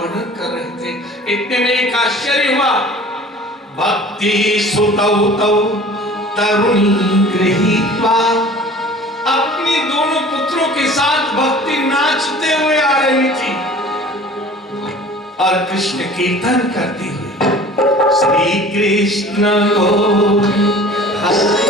वर्णन कर रहे थे। इतने में एक आश्चर्य हुआ। भक्ति सुतौ तौ तरुणी गृहीत्वा, अपनी दोनों पुत्रों के साथ भक्ति नाचते हुए आ रही थी और कृष्ण कीर्तन करती हुई। श्री कृष्ण गोविंद हरे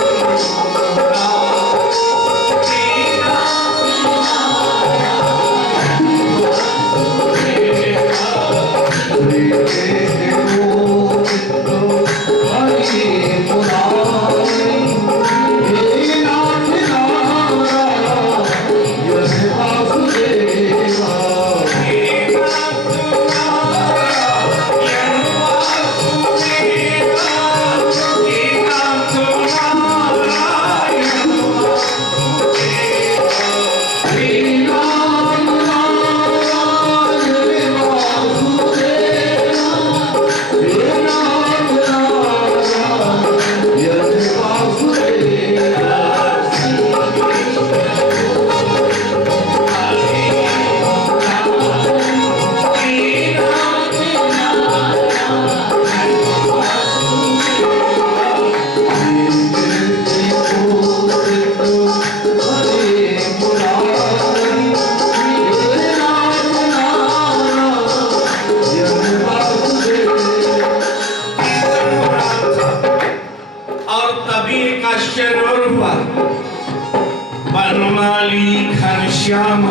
श्याम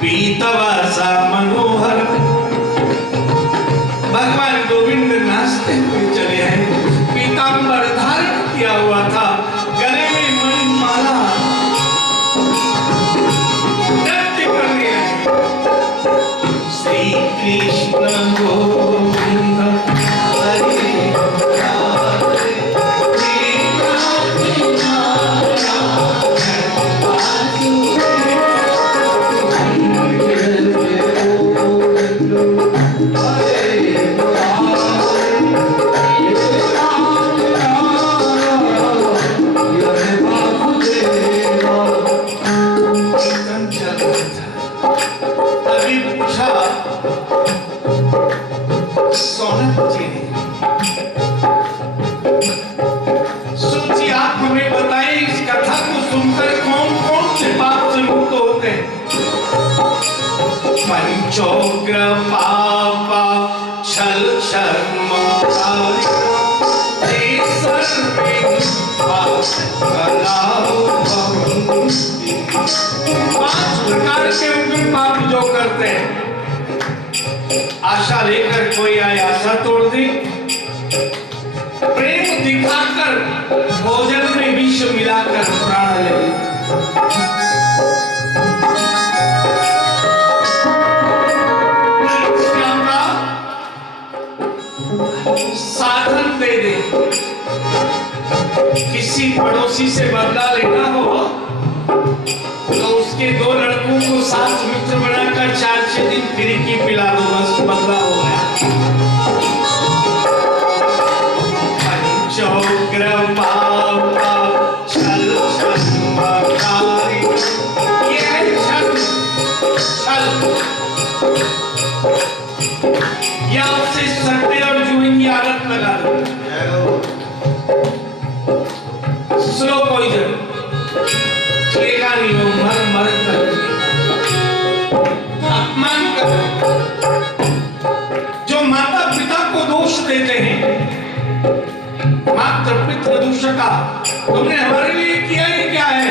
पीतवासा मनोहर। भगवान गोविंद नाचते हुए चले आए। पीतांबर धारण किया हुआ था, गले में मणिमाला, नृत्य करने लगे। श्री कृष्ण गोविंद हरे पंचोग्र पापा छल छर्म पांच प्रकार के उग्र पाप जो करते हैं। आशा लेकर कोई आए, आशा तोड़ दी। प्रेम दिखाकर भोजन में विष मिलाकर प्राण ले ली। साधन दे दे, किसी पड़ोसी से बदला लेना हो तो उसके दो लड़कों को साथ मित्र बनाकर 4-6 दिन फिरकी पिला दो, बस बदला हो गया। पंचोग्र पापा छल छल ये छल या उससे सट्टे और जुए की आदत लगा दो। स्लो पॉइजन लेगा नहीं, वो मर मर कर अपमान कर। जो माता पिता को दोष देते हैं, मात्र पितृ दूषका, तुमने हमारे लिए किया ही क्या है?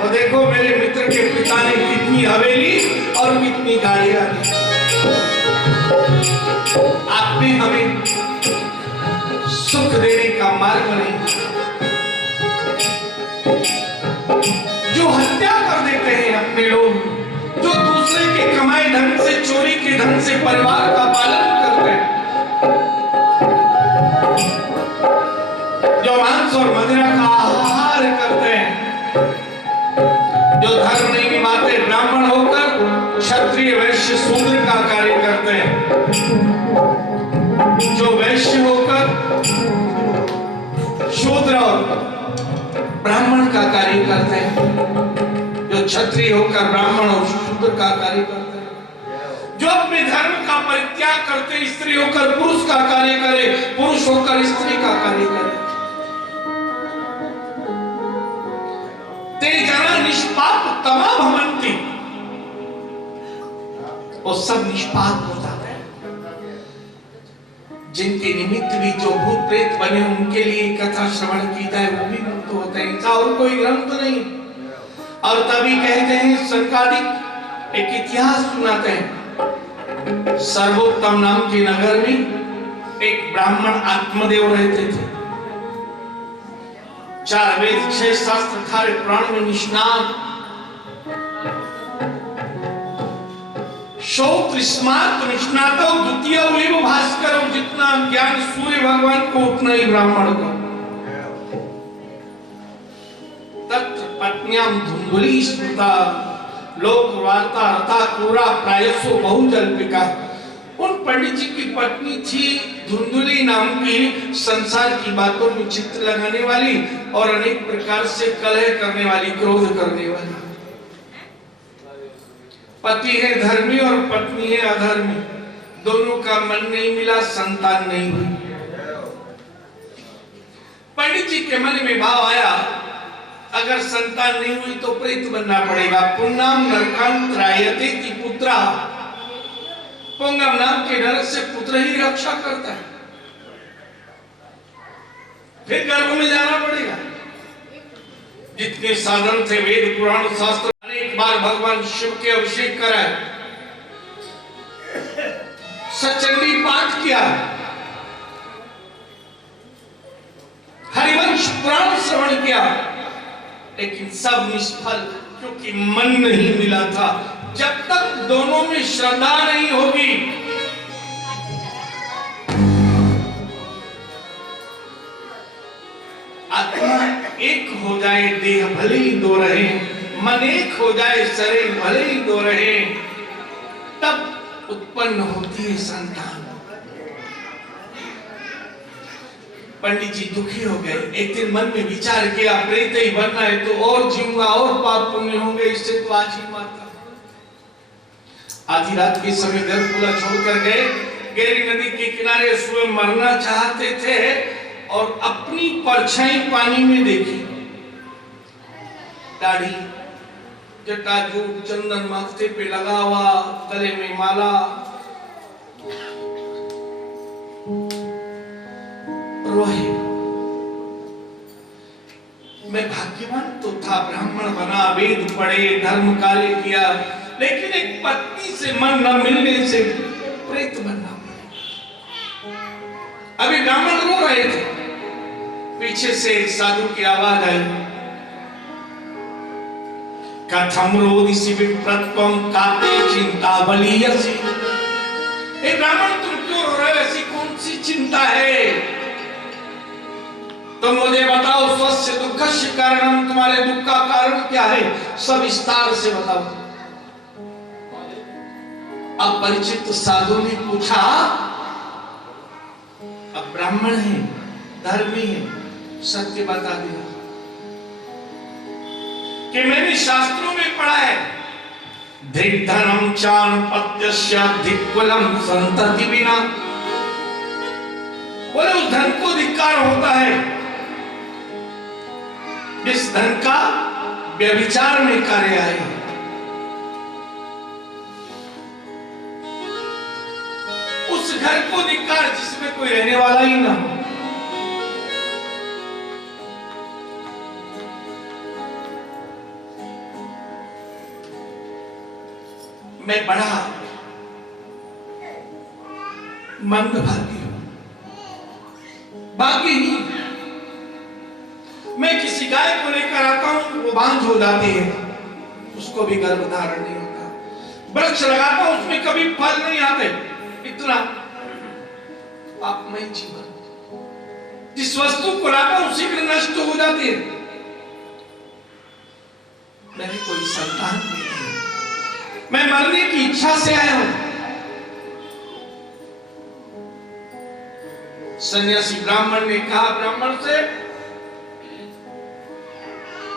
वो देखो मेरे मित्र के पिता ने कितनी हवेली और कितनी गाड़ियां दी, आपने हमें सुख देने का मार्ग नहीं। जो हत्या कर देते हैं अपने लोग, जो दूसरे के कमाए धन से, चोरी के धन से परिवार का पालन करते हैं, जो मांस और मदिरा का आहार करते हैं, जो धर्म नहीं निभाते, ब्राह्मण होकर क्षत्रिय वैश्य शूद्र का कार्य करते हैं, जो वैश्य होकर शूद्र और ब्राह्मण का कार्य करते हैं, क्षत्रिय होकर ब्राह्मण और शूद्र का कार्य करते हैं, जो अपने धर्म का परित्याग क्या करते? स्त्री होकर पुरुष का कार्य करे, पुरुष होकर स्त्री का कार्य करे। ते जना निष्पाप तमा भवन्ति, वो सब निष्पाप हो जाते हैं। जिनके निमित्त भी जो भूत प्रेत बने उनके लिए कथा श्रवण की जाए वो भी मुक्त होते हैं। इसका और कोई ग्रंथ नहीं। और तभी कहते हैं संकादिक एक इतिहास सुनाते हैं। सर्वोत्तम नाम के नगर में एक ब्राह्मण आत्मदेव रहते थे। 4 वेद 6 शास्त्र खारे पुराण में निष्णात, श्रोत्र स्मार्त निष्णातो द्वितीय एव भास्करो, जितना ज्ञान सूर्य भगवान को उतना ही ब्राह्मण को। तत्र पत्न्याम धुंधुली स्मृता लोक वार्ता रथा क्रूरा प्रायसो बहुजल्पिका। उन पंडित जी की पत्नी थी धुंधुली नाम की, संसार की बातों में चित्त लगाने वाली और अनेक प्रकार से कलह करने वाली, क्रोध करने वाली। पति है धर्मी और पत्नी है अधर्मी, दोनों का मन नहीं मिला, संतान नहीं हुई। पंडित जी के मन में भाव आया अगर संतान नहीं हुई तो प्रेत बनना पड़ेगा। पुण्यम नरकांतरायते पुत्रा, पुंगम नाम के नरक से पुत्र ही रक्षा करता है, फिर गर्भ में जाना पड़ेगा। जितने साधन थे वेद पुराण शास्त्र, अनेक बार भगवान शिव के अभिषेक कराए, सचंडी पाठ किया, हरिवंश पुराण श्रवण किया, लेकिन सब निष्फल, क्योंकि मन नहीं मिला था। जब तक दोनों में श्रद्धा नहीं होगी, आत्मा एक हो जाए, देह भले ही दो रहे, मन एक हो जाए, शरीर भले ही दो रहे, तब उत्पन्न होती है संतान। पंडित जी दुखी हो गए। एक दिन मन में विचार किया प्रेत ही बनना है तो और जीऊंगा और पाप पुण्य होंगे, इससे तो आज ही माता। आधी रात के समय घर पूरा छोड़कर गए, गहरी नदी के किनारे सुबह मरना चाहते थे और अपनी परछाई पानी में देखी। दाढ़ी जटाजूट चंदन माथे पे लगा हुआ, गले में माला, रोहे। मैं भाग्यवान तो था, ब्राह्मण बना, वेद पढ़े, धर्म कार्य किया, लेकिन एक पत्नी से मन न मिलने से प्रेत बनना पड़ा। अभी ब्राह्मण रो रहे थे, पीछे से एक साधु की आवाज आई, कथम रोदिसि विप्रत्वम काते चिंता बलियसि। ए ब्राह्मण तुम क्यों रो रहे हो? ऐसी कौन सी चिंता है? तुम मुझे बताओ, स्वस्य दुःखस्य कारणम, तुम्हारे दुख का कारण क्या है? सब विस्तार से बताओ। अब परिचित साधु ने पूछा, अब ब्राह्मण है, धर्मी है, सत्य बता दिया कि मैंने शास्त्रों में पढ़ा है, धिक्धनम चानुपत्यस्य धिक्कुलम संतति विना। बोले उस धन को धिक्कार होता है जिस धन का व्यभिचार में कार्य आए। उस घर को धिक्कार जिसमें कोई रहने वाला ही ना हो। मैं बड़ा मंदभागी हूं, भागी नहीं। मैं किसी गाय को लेकर आता हूं, वो बांझ हो जाती है, उसको भी गर्भ धारण नहीं होता। वृक्ष लगाता हूं, उसमें कभी फल नहीं आते, इतना पापमय जीवन। जिस वस्तु को लाता हूं शीघ्र नष्ट हो जाती है। मेरी कोई संतान नहीं है, मैं मरने की इच्छा से आया हूं। सन्यासी ब्राह्मण ने कहा ब्राह्मण से,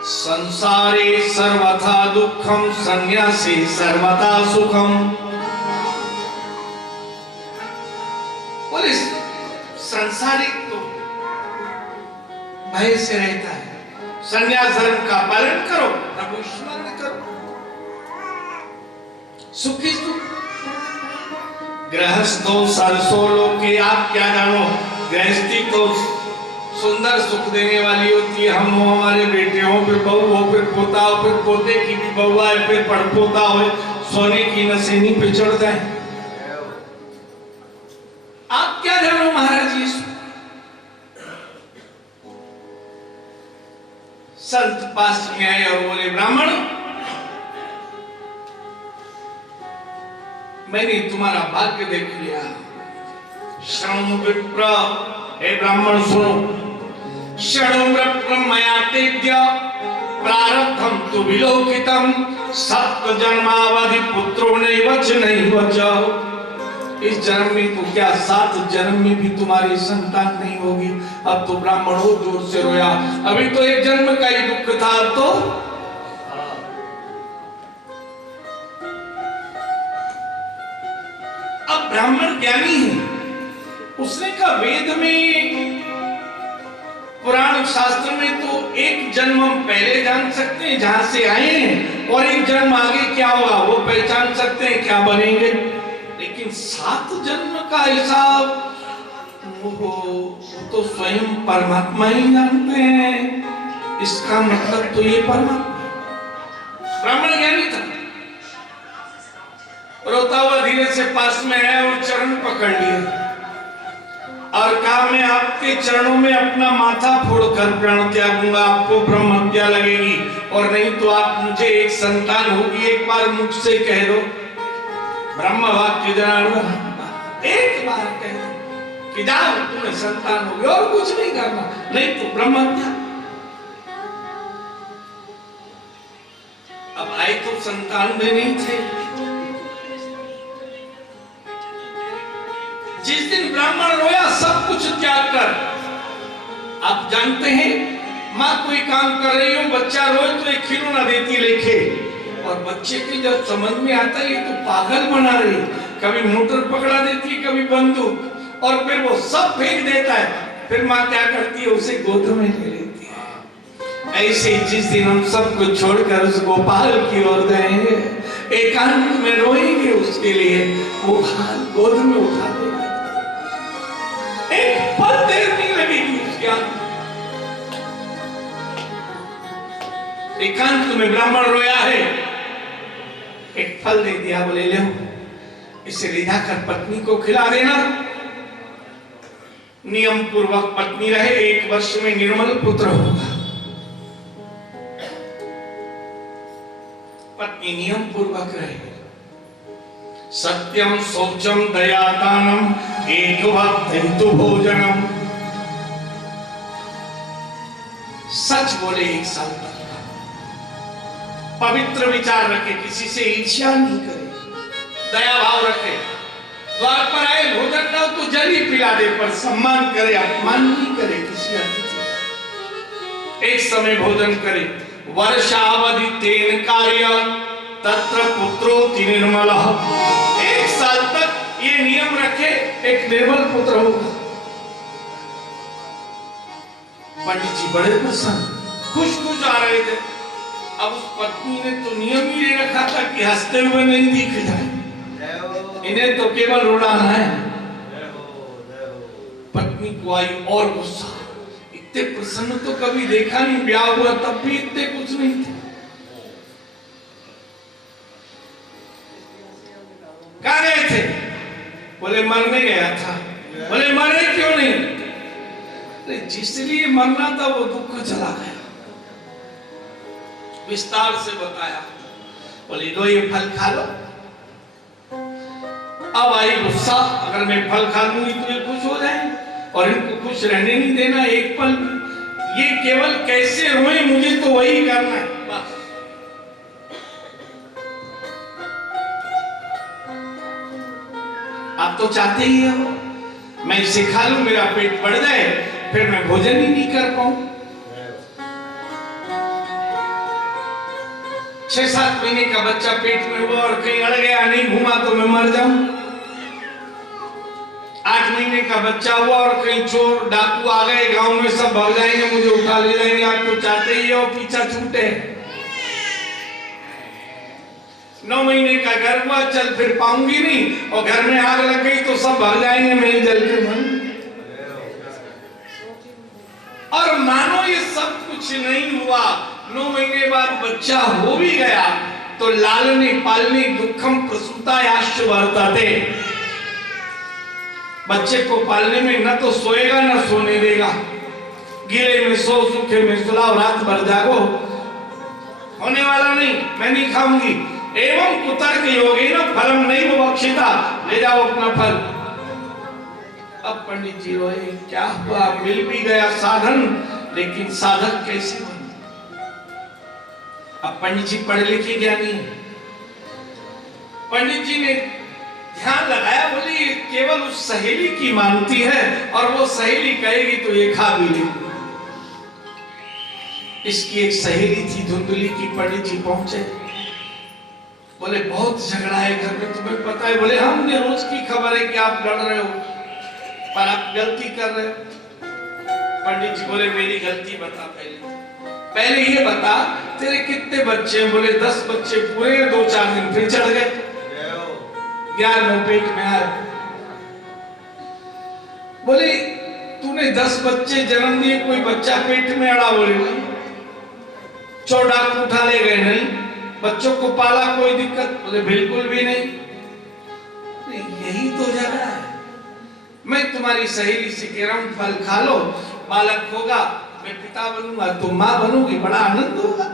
संसारे सर्वथा दुखम, सन्यासी सर्वथा सुखम। संसारिक तो भय से रहता है। संन्यास धर्म का पालन करो, प्रभु स्मरण करो, सुखी सुख। गृहस्थो सरसों लोके, आप क्या जानो, गृहस्थी तो सुंदर सुख देने वाली होती है। हम हो, हमारे बेटे हो, फिर बहू हो, फिर पोता हो, फिर पोते की भी बहू आए, फिर पड़पोता हो, सोने की नसेनी पे चढ़ जाए। आप क्या जानो महाराज जी। संत पास में आए और बोले, ब्राह्मण मैंने तुम्हारा भाग्य देख लिया। श्रवण विप्र, हे ब्राह्मण सुनो, श्रवण विप्र मया तेद्य प्रारब्धम तु विलोकितम सप्त जन्मावधि पुत्रो नैव च नैव च। इस जन्म में तो क्या 7 जन्म में भी तुम्हारी संतान नहीं होगी। अब तो ब्राह्मण हो जोर से रोया, अभी तो एक जन्म का ही दुख था। अब तो अब ब्राह्मण ज्ञानी है, उसने कहा वेद में पुराण शास्त्र में तो एक जन्म हम पहले जान सकते हैं जहां से आए हैं, और एक जन्म आगे क्या होगा वो पहचान सकते हैं, क्या बनेंगे। लेकिन 7 जन्म का हिसाब वो तो स्वयं परमात्मा ही जानते हैं। इसका मतलब तो ये परमात्मा ब्राह्मण ज्ञानी था। रोता हुआ धीरे से पास में आया और चरण पकड़ लिया और कहा, मैं आपके चरणों में अपना माथा फोड़कर प्राण त्यागूंगा, आपको ब्रह्म हत्या लगेगी, और नहीं तो आप मुझे एक संतान होगी, एक बार मुझसे कह दो ब्रह्म वाक्य जनार्दन, एक बार कह दो कि जाओ तुम्हें संतान होगी, और कुछ नहीं करना, नहीं तो ब्रह्म हत्या। अब आए तो संतान भी नहीं थे। जिस दिन ब्राह्मण रोया सब कुछ त्याग कर, आप जानते हैं माँ कोई काम कर रही हो, बच्चा रोए तो एक खिलौना देती लेके, और बच्चे के जब समझ में आता है ये तो पागल बना रही, कभी मोटर पकड़ा देती है, कभी बंदूक, और फिर वो सब फेंक देता है। फिर माँ क्या करती है, उसे गोद में ले लेती है। ऐसे जिस दिन हम सब कुछ छोड़कर उस गोपाल की ओर जाएंगे, एकांत में रोएंगे उसके लिए, वो हाथ गोद में उठा देगा, एक पल देर नहीं लगेगी उसके हाथ। एकांत में ब्राह्मण रोया है, एक फल दे दिया, बोले ले इसे ले जाकर पत्नी को खिला देना। नियम पूर्वक पत्नी रहे, 1 वर्ष में निर्मल पुत्र होगा। पत्नी नियम पूर्वक रहे, सत्यम शौचम दयादानम एकवाक्यंतु भोजनम, सच बोले 1 साल तक, पवित्र विचार रखे, किसी से ईर्ष्या नहीं करे, दया भाव रखे, द्वार पर आए भोजन ना तो जल ही पिला दे, पर सम्मान करे, अपमान नहीं करे किसी अतिथि का। एक समय भोजन करे, वर्षावधि तेन कार्य तत्र पुत्रोति निर्मलः। 1 साल तक ये नियम रखे, एक निर्मल पुत्र होगा। पंडित जी बड़े प्रसन्न, खुश खुश आ रहे थे। अब उस पत्नी ने तो नियम ही ले रखा था कि हंसते हुए नहीं दिख जाए, इन्हें तो केवल रुलाना है। पत्नी को आई और गुस्सा, इतने प्रसन्न तो कभी देखा नहीं, ब्याह हुआ तब भी इतने कुछ नहीं थे। कहाँ गए थे? बोले मरने गया था। बोले मरे क्यों नहीं? जिसलिए मरना था वो दुख चला गया। विस्तार से बताया। बोले लो ये फल खा लो। अब आई गुस्सा, अगर मैं फल खा लूंगी तो ये खुश हो जाएंगे, और इनको खुश रहने नहीं देना एक पल। ये केवल कैसे रोए मुझे तो वही करना है बस। आप तो चाहते ही हो मैं इसे खा लूं, मेरा पेट बढ़ जाए, फिर मैं भोजन ही नहीं कर पाऊं। 6-7 महीने का बच्चा पेट में हुआ और कहीं अड़ गया, नहीं घूमा तो मैं मर जाऊं। 8 महीने का बच्चा हुआ और कहीं चोर डाकू आ गए गांव में, सब भाग जाएंगे, मुझे उठा ले जाएंगे। आप तो चाहते ही हो पीछा छूटे। 9 महीने का घर हुआ, चल फिर पाऊंगी नहीं, और घर में आग लग गई तो सब भाग जाएंगे, मैं ही जल के मरूं। और मानो ये सब कुछ नहीं हुआ, 9 महीने बाद बच्चा हो भी गया तो लालने पालने दुखम प्रसूतायाश्च वर्तते। बच्चे को पालने में न तो सोएगा न सोने देगा, गीले में सो सूखे में सुलाओ, रात भर जागो, होने वाला नहीं, मैं नहीं खाऊंगी। एवं कुतर्क योगेन फलम नैव बक्षिता, ले जाओ अपना फल। अब पंडित जी रोए, क्या हुआ, मिल भी गया साधन, लेकिन साधक कैसे बने? अब पंडित जी पढ़े लिखे ज्ञानी, पंडित जी ने ध्यान लगाया, बोले ये केवल उस सहेली की मानती है, और वो सहेली कहेगी तो ये खा भी ले। इसकी एक सहेली थी धुंधली की, पंडित जी पहुंचे, बोले बहुत झगड़ा है घर में, तुम्हें पता है? बोले हाँ, मुझे रोज की खबर है कि आप लड़ रहे हो, पर आप गलती कर रहे हो। पंडित जी बोले मेरी गलती बता, पहले ये बता तेरे कितने बच्चे? बोले 10 बच्चे पूरे, 2-4 दिन फिर चढ़ गए, 11वें पेट में आए। बोले तूने 10 बच्चे जन्म दिए, कोई बच्चा पेट में अड़ा? बोले नहीं। 14 उठा ले गए? नहीं। बच्चों को पाला, कोई दिक्कत? बोले बिल्कुल भी नहीं। यही तो जगह है, मैं तुम्हारी सहेली से कह रहा हूं फल खा लो, बालक होगा, मैं पिता बनूंगा, तुम मां बनोगी, बड़ा आनंद होगा।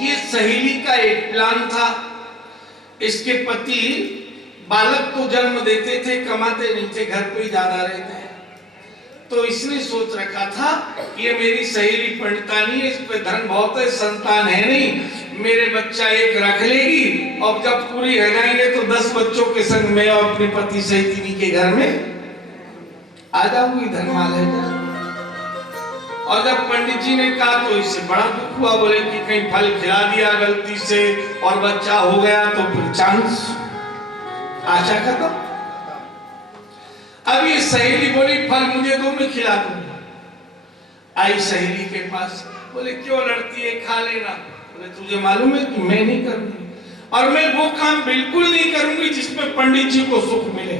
ये सहेली का एक प्लान था। इसके पति बालक को जन्म देते थे, कमाते नहीं थे, घर पे ही ज्यादा रहते हैं, तो इसने सोच रखा था कि ये मेरी सहेली पंडितानी है, इस पे धन बहुत है, संतान है नहीं, मेरे बच्चा एक रख लेगी, और जब पूरी हो जाएंगे तो 10 बच्चों के संग मैं और अपने पति सहित इन्हीं के घर में आ जाऊंगी, धनवान है। और जब पंडित जी ने कहा तो इससे बड़ा दुख हुआ, बोले कि कहीं फल खिला दिया गलती से और बच्चा हो गया तो फिर चांस, आशा खत्म। अब ये सहेली बोली फल मुझे दो, मैं खिला दूंगा। आई सहेली के पास, बोले क्यों लड़ती है, खा लेना। बोले तुझे मालूम है कि मैं नहीं करूंगी, और मैं वो काम बिल्कुल नहीं करूंगी जिसमें पंडित जी को सुख मिले।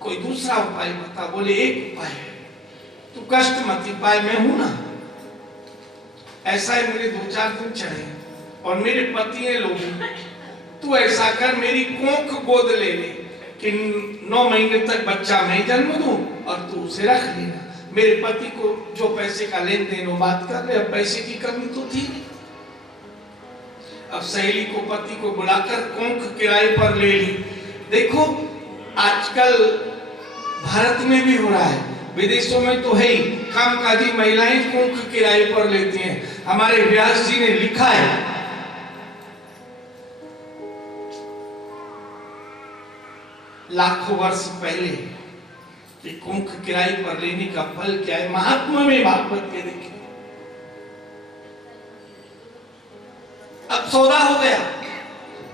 कोई दूसरा उपाय बता। बोले एक उपाय है, तू कष्ट मत पाए, मैं हूं ना। ऐसा है, मेरे 2-4 दिन चढ़े और मेरे पति ने लोग, तू ऐसा कर मेरी कोख गोद ले ले कि 9 महीने तक बच्चा मैं जन्म दूं और तू उसे रख लेना। मेरे पति को जो पैसे का लेन देन वो बात कर ले, अब पैसे की कमी तो थी नहीं। अब सहेली को पति को बुलाकर कोख किराए पर ले ली। देखो आजकल भारत में भी हो रहा है, विदेशों में तो है ही, कामकाजी महिलाएं कोख किराए पर लेती हैं। हमारे व्यास जी ने लिखा है, लाखों वर्ष पहले कि कोख किराए पर लेने का फल क्या है। महात्मा में भागवत के देखिए। अब सौदा हो गया,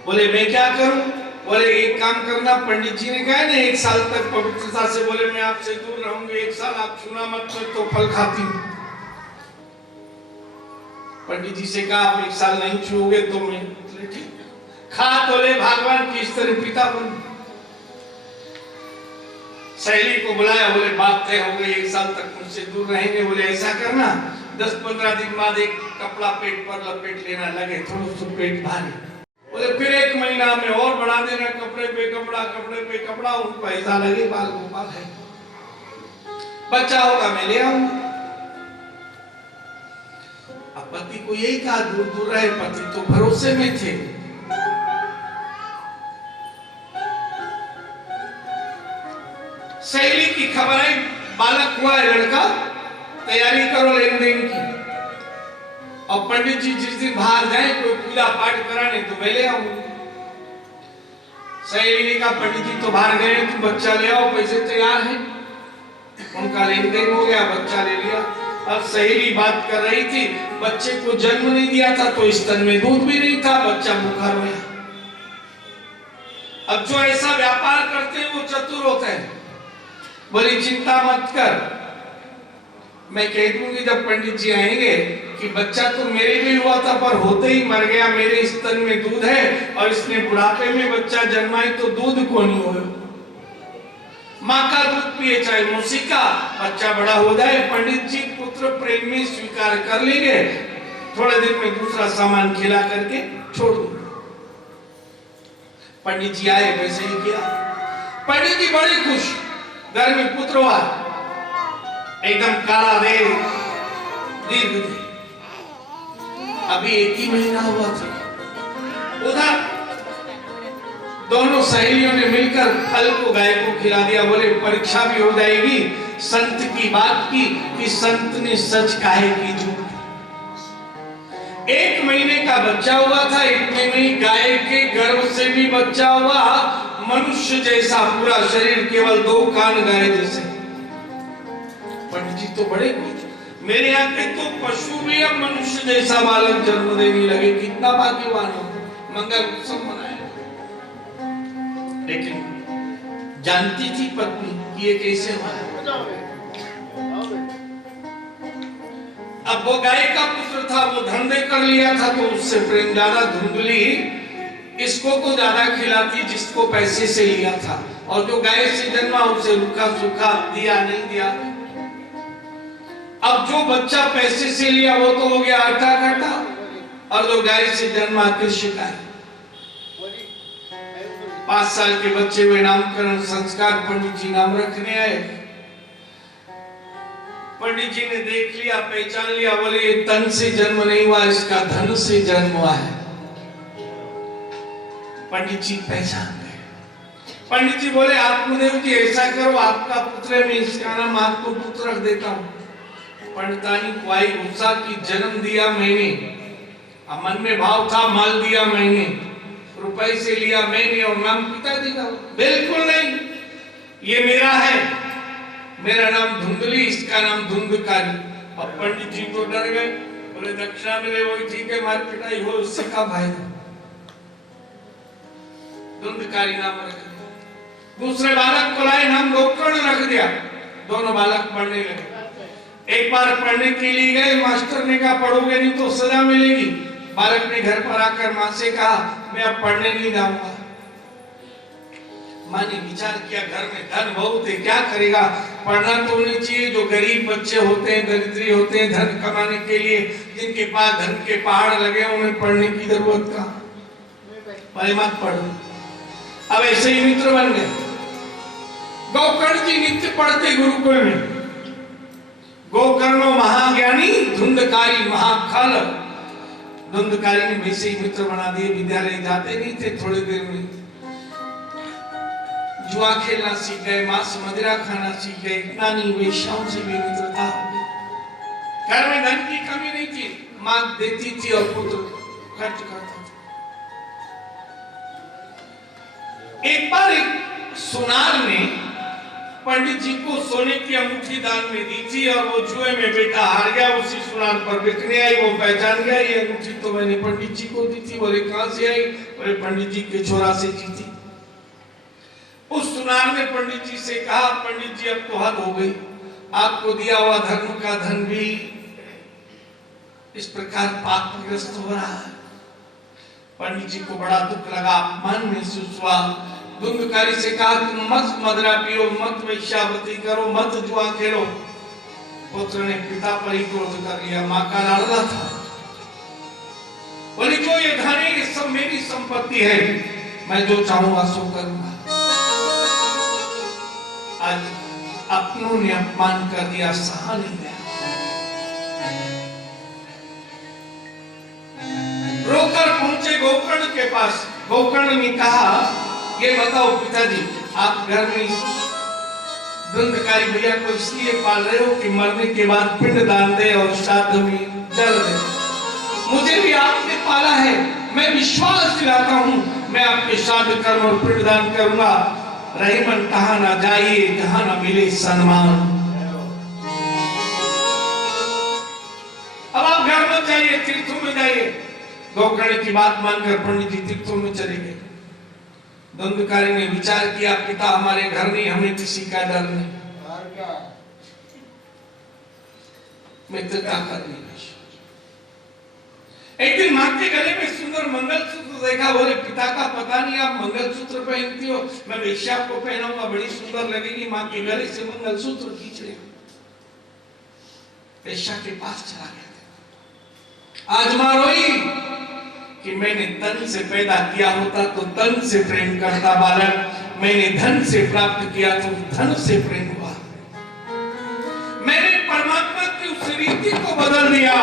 बोले मैं क्या करूं? बोले एक काम करना, पंडित जी ने कहा ना 1 साल तक पवित्रता से, बोले मैं आपसे दूर रहूंगी 1 साल, आप छूना मत, मैं तो फल खाती हूं। पंडित जी से कहा आप 1 साल नहीं छूओगे तो मैं, ठीक खा तो ले, भगवान की इस तरह पिता बन। सहेली को बुलाया, बोले बात तय हो गई, 1 साल तक मुझसे दूर रहेंगे। बोले ऐसा करना 10-15 दिन बाद एक कपड़ा पेट पर लपेट लेना, लगे थोड़ा सा पेट भारी। बोले फिर 1 महीना में और बढ़ा देना, कपड़े पे कपड़ा, कपड़े पे कपड़ा, उन पैसा लगे, बाल गोपाल है, बच्चा होगा मैं ले आऊंगा। अब पति को यही कहा, दूर दूर रहे, पति तो भरोसे में थे। सहेली की खबर आई, बालक हुआ है लड़का, तैयारी करो लेन देन की। और पंडित जी जिस दिन बाहर जाए कोई पूजा पाठ कराने तो मैं ले आऊंगी। सहेली ने कहा पंडित जी तो बाहर गए, तुम बच्चा ले आओ, पैसे तैयार हैं। उनका लेन देन हो गया, बच्चा ले लिया। अब सहेली बात कर रही थी, बच्चे को जन्म नहीं दिया था तो स्तन में दूध भी नहीं था, बच्चा भूखा रोया। अब जो ऐसा व्यापार करते हैं वो चतुर होते हैं। बोली चिंता मत कर, मैं कह दूंगी जब पंडित जी आएंगे कि बच्चा तो मेरे भी हुआ था पर होते ही मर गया, मेरे स्तन में दूध है और इसने बुढ़ापे में बच्चा जन्माई तो दूध को नहीं हो, माँ का दूध पिए चाहे मौसी का, बच्चा बड़ा हो जाए, पंडित जी पुत्र प्रेम में स्वीकार कर लेंगे, थोड़े दिन में दूसरा सामान खिला करके छोड़ दूंगा। पंडित जी आए, वैसे ही किया। पंडित जी बड़े खुश, घर में पुत्र हुआ, एकदम काला दे, दीर्घ दे। अभी 1 ही महीना हुआ था। उधर दोनों सहेलियों ने मिलकर फल को गाय को खिला दिया। बोले परीक्षा भी हो जाएगी संत की बात की कि संत ने सच कहा कि झूठ। 1 महीने का बच्चा हुआ था, 1 महीने गाय के गर्भ से भी बच्चा हुआ, मनुष्य जैसा पूरा शरीर, केवल 2 कान गाय जैसे। पंडित जी तो बड़े खुश, मेरे यहाँ के तो पशु भी अब मनुष्य जैसा बालक जन्म देने लगे, कितना भाग्यवान हो। मंगल उत्सव मनाया, लेकिन जानती थी पत्नी कि ये कैसे हुआ। अब वो गाय का पुत्र था, वो धन दे कर लिया था तो उससे प्रेम ज्यादा। धुंधली इसको तो ज्यादा खिलाती जिसको पैसे से लिया था, और जो गाय से जन्मा उसे रूखा सूखा दिया नहीं दिया। अब जो बच्चा पैसे से लिया वो तो हो गया आटा काटा, और जो गाय से जन्मा कृषि का है। 5 साल के बच्चे हुए, नामकरण संस्कार पंडित जी नाम रखने आए। पंडित जी ने देख लिया, पहचान लिया, बोले ये तन से जन्म नहीं हुआ, इसका धन से जन्म हुआ है। पंडित जी पहचान गए। पंडित जी बोले आत्मदेव जी ऐसा करो, आपका पुत्र है, मैं इसका नाम आपको पुत्र रख देता हूँ। पंडितानी को आई गुस्सा की जन्म दिया मैंने, मन में भाव था माल दिया मैंने, रुपए से लिया मैंने और नाम पिताजी का। बिल्कुल नहीं, ये मेरा है, मेरा नाम धुंधली, इसका नाम धुंधकारी। अब पंडित जी तो डर गए, बोले दक्षिणा मिले वही ठीक है, मार पिटाई हो उससे का भाई। धुंधकारी नाम रख दिया। दूसरे बालक को लाए, नाम गोकर्ण रख दिया। दोनों बालक पढ़ने लगे। एक बार पढ़ने के लिए गए, मास्टर ने कहा पढ़ोगे नहीं तो सजा मिलेगी। बालक ने घर पर आकर माँ से कहा मैं अब पढ़ने नहीं जाऊंगा। माँ ने विचार किया घर में धन बहुत है, क्या करेगा, पढ़ना तो नहीं चाहिए। जो गरीब बच्चे होते हैं, दरिद्री होते हैं, धन कमाने के लिए जिनके पास धन के पहाड़ लगे, उन्हें पढ़ने की जरूरत कहाँ, भले मत पढ़ो। अब ऐसे ही मित्र बन गए। गोकर्ण जी नित्य पढ़ते गुरुकुल में। गोकर्णो महाज्ञानी धुंधकारी महाखल। धुंधकारी ने वैसे ही मित्र बना दिए, विद्यालय जाते नहीं थे, थोड़ी देर में जुआ खेलना सीख गए, मांस मदिरा खाना सीख गए। इतना नहीं, वेश्याओं से भी मित्रता हो गई। घर में धन की कमी नहीं थी, मां देती थी और पुत्र खर्च करता था। एक बार एक सुनार ने पंडित जी को सोने की अंगूठी दान में दी थी, और वो जुए में बेटा हार गया, उसी सुनार पर बिकने आई। वो पहचान गया ये अंगूठी तो मैंने पंडित जी को दी थी। बोले कहां से आई? बोले पंडित जी के छोरा से जीती। उस सुनार ने पंडित जी से कहा पंडित जी अब तो हद हो गई, आपको दिया हुआ धर्म का धन भी इस प्रकार पापग्रस्त हो रहा है। पंडित जी को बड़ा दुख लगा, अपमान महसूस हुआ। धुंधकारी से कहा तुम मत मदिरा पियो, मत वैश्यावृत्ति करो, मत जुआ खेलो। पुत्र ने पिता पर ही क्रोध कर लिया, मां का लाडला था। बोले जो ये धन है ये सब मेरी संपत्ति है, मैं जो चाहूंगा सो करूंगा। आज अपनों ने अपमान कर दिया, सहा नहीं गया। रोकर पहुंचे गोकर्ण के पास। गोकर्ण ने कहा ये बताओ पिताजी, आप घर में धुंधकारी भैया को इसलिए पाल रहे हो कि मरने के बाद पिंड दान दे और श्राद्ध में जल दे। मुझे भी आपने पाला है, मैं विश्वास दिलाता हूँ, मैं आपके श्राद्ध कर्म और पिंड दान करूंगा। रहीमन कहा ना जाइए जहां ना मिले सम्मान। अब आप घर में जाइए, तीर्थों में जाइए। गोकर्ण की बात मानकर पंडित जी तीर्थों में चले गए। धुंधकारी ने विचार किया, पिता हमारे घर नहीं, हमें किसी का डर नहीं, मित्रता करनी। एक दिन मां के गले में सुंदर मंगलसूत्र देखा, बोले पिता का पता नहीं आप मंगलसूत्र पहनती हो, मैं वेश्या को पहनाऊंगा, बड़ी सुंदर लगेगी। मां के गले से मंगलसूत्र खींच लिया, वेश्या के पास चला गया। आज मां रोई कि मैंने तन से पैदा किया होता तो तन से प्रेम करता बालक, मैंने धन से प्राप्त किया तो धन से प्रेम हुआ, मैंने परमात्मा की उस रीति को बदल दिया।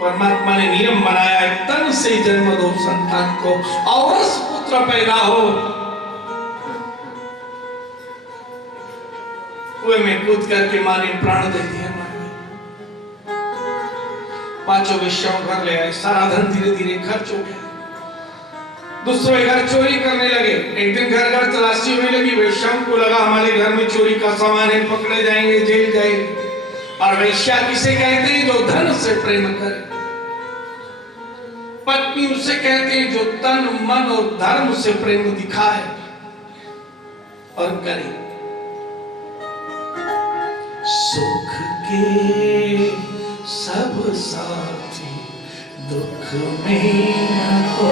परमात्मा ने नियम बनाया है, तन से जन्म दो संतान को, औरस पुत्र पैदा हो। कुएं में कूद करके मां ने प्राण दे दिया। पांचों वेश्याओं घर ले आए, सारा धन धीरे धीरे खर्च हो गया। दूसरे घर चोरी करने लगे। एक दिन घर घर तलाशी होने लगी, वेश्याओं को लगा हमारे घर में चोरी का सामान है, पकड़े जाएंगे, जेल जाएंगे। और वेश्या किसे कहते हैं? जो धन से प्रेम करे। पत्नी उसे कहते हैं जो तन मन और धर्म से प्रेम दिखाए और करे। सुख के सब साथी दुख में न हो,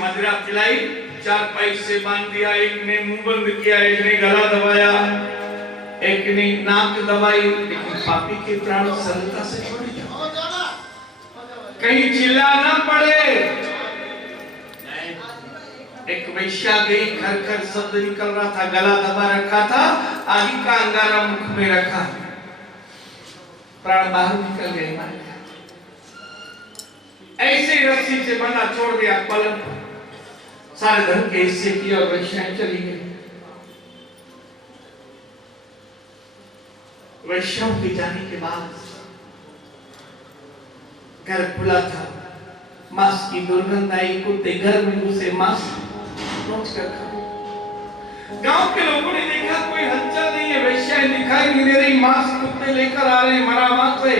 मदिरा पिलाई, चार पाई से बांध दिया, एक ने मुंह बंद किया, एक ने गला दबाया, एक ने नाक दबाई, लेकिन पापी के प्राण सरलता से छोड़े जाओ, कहीं चिल्ला ना पड़े। एक वेश्या गई, घर घर शब्द निकल रहा था, गला दबा रखा था, आगे का अंगारा मुख में रखा, प्राण बाहर निकल गए। ऐसे रस्सी से बंधा छोड़ दिया पलंग, सारे धन के हिस्से की और वेश्याएं चली गई। वेश्याओं के जाने के बाद घर खुला था, मांस की दुर्गंध आई, कुत्ते घर में घुसे, मांस नोच कर खा। गांव के लोगों ने देखा कोई हलचल नहीं है, वेश्याएं दिखाई नहीं दे रही, मांस कुत्ते लेकर आ रहे, मरा मांस है।